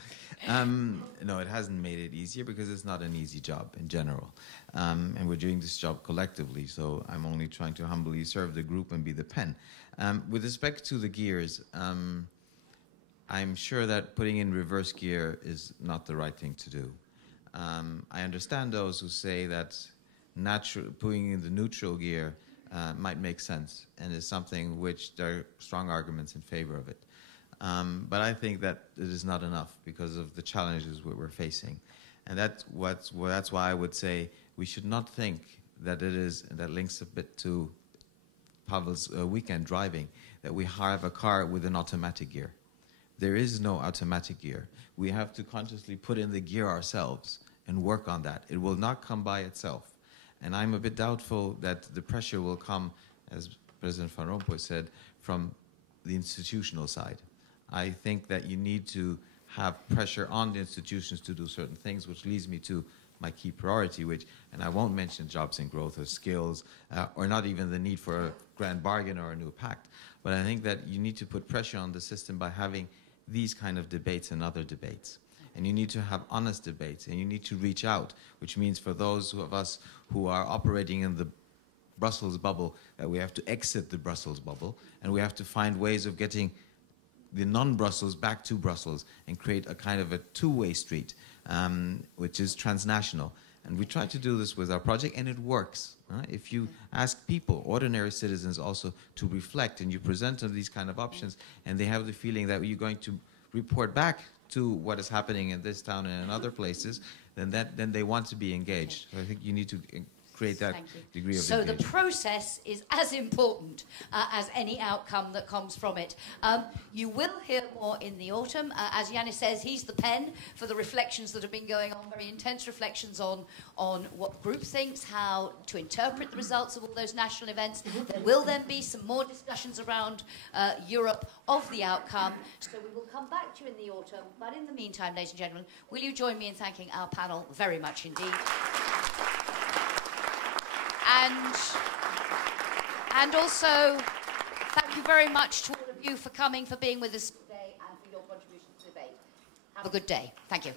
No, it hasn't made it easier because it's not an easy job in general. And we're doing this job collectively, so I'm only trying to humbly serve the group and be the pen. With respect to the gears, I'm sure that putting in reverse gear is not the right thing to do. I understand those who say that putting in the neutral gear might make sense and is something which there are strong arguments in favor of it. But I think that it is not enough because of the challenges we're facing. And that's why I would say we should not think that it is, and that links a bit to Paweł's weekend driving, that we have a car with an automatic gear. There is no automatic gear. We have to consciously put in the gear ourselves and work on that. It will not come by itself. And I'm a bit doubtful that the pressure will come, as President Van Rompuy said, from the institutional side. I think that you need to have pressure on the institutions to do certain things, which leads me to my key priority, which, and I won't mention jobs and growth or skills, or not even the need for a grand bargain or a new pact, but I think that you need to put pressure on the system by having these kind of debates and other debates. And you need to have honest debates, and you need to reach out, which means for those of us who are operating in the Brussels bubble, that we have to exit the Brussels bubble, and we have to find ways of getting the non-Brussels back to Brussels and create a kind of a two-way street, which is transnational. And we try to do this with our project, and it works. If you ask people, ordinary citizens also, to reflect, and you present them these kind of options, and they have the feeling that you're going to report back to what is happening in this town and in other places, then they want to be engaged. So I think you need to create that degree of engagement. So the process is as important as any outcome that comes from it. You will hear more in the autumn. As Janis says, he's the pen for the reflections that have been going on, very intense reflections on what the group thinks, how to interpret the results of all those national events. There will then be some more discussions around Europe of the outcome. So we will come back to you in the autumn. But in the meantime, ladies and gentlemen, will you join me in thanking our panel very much indeed? And also, thank you very much to all of you for coming, for being with us today, and for your contribution to the debate. Have a good day. Thank you.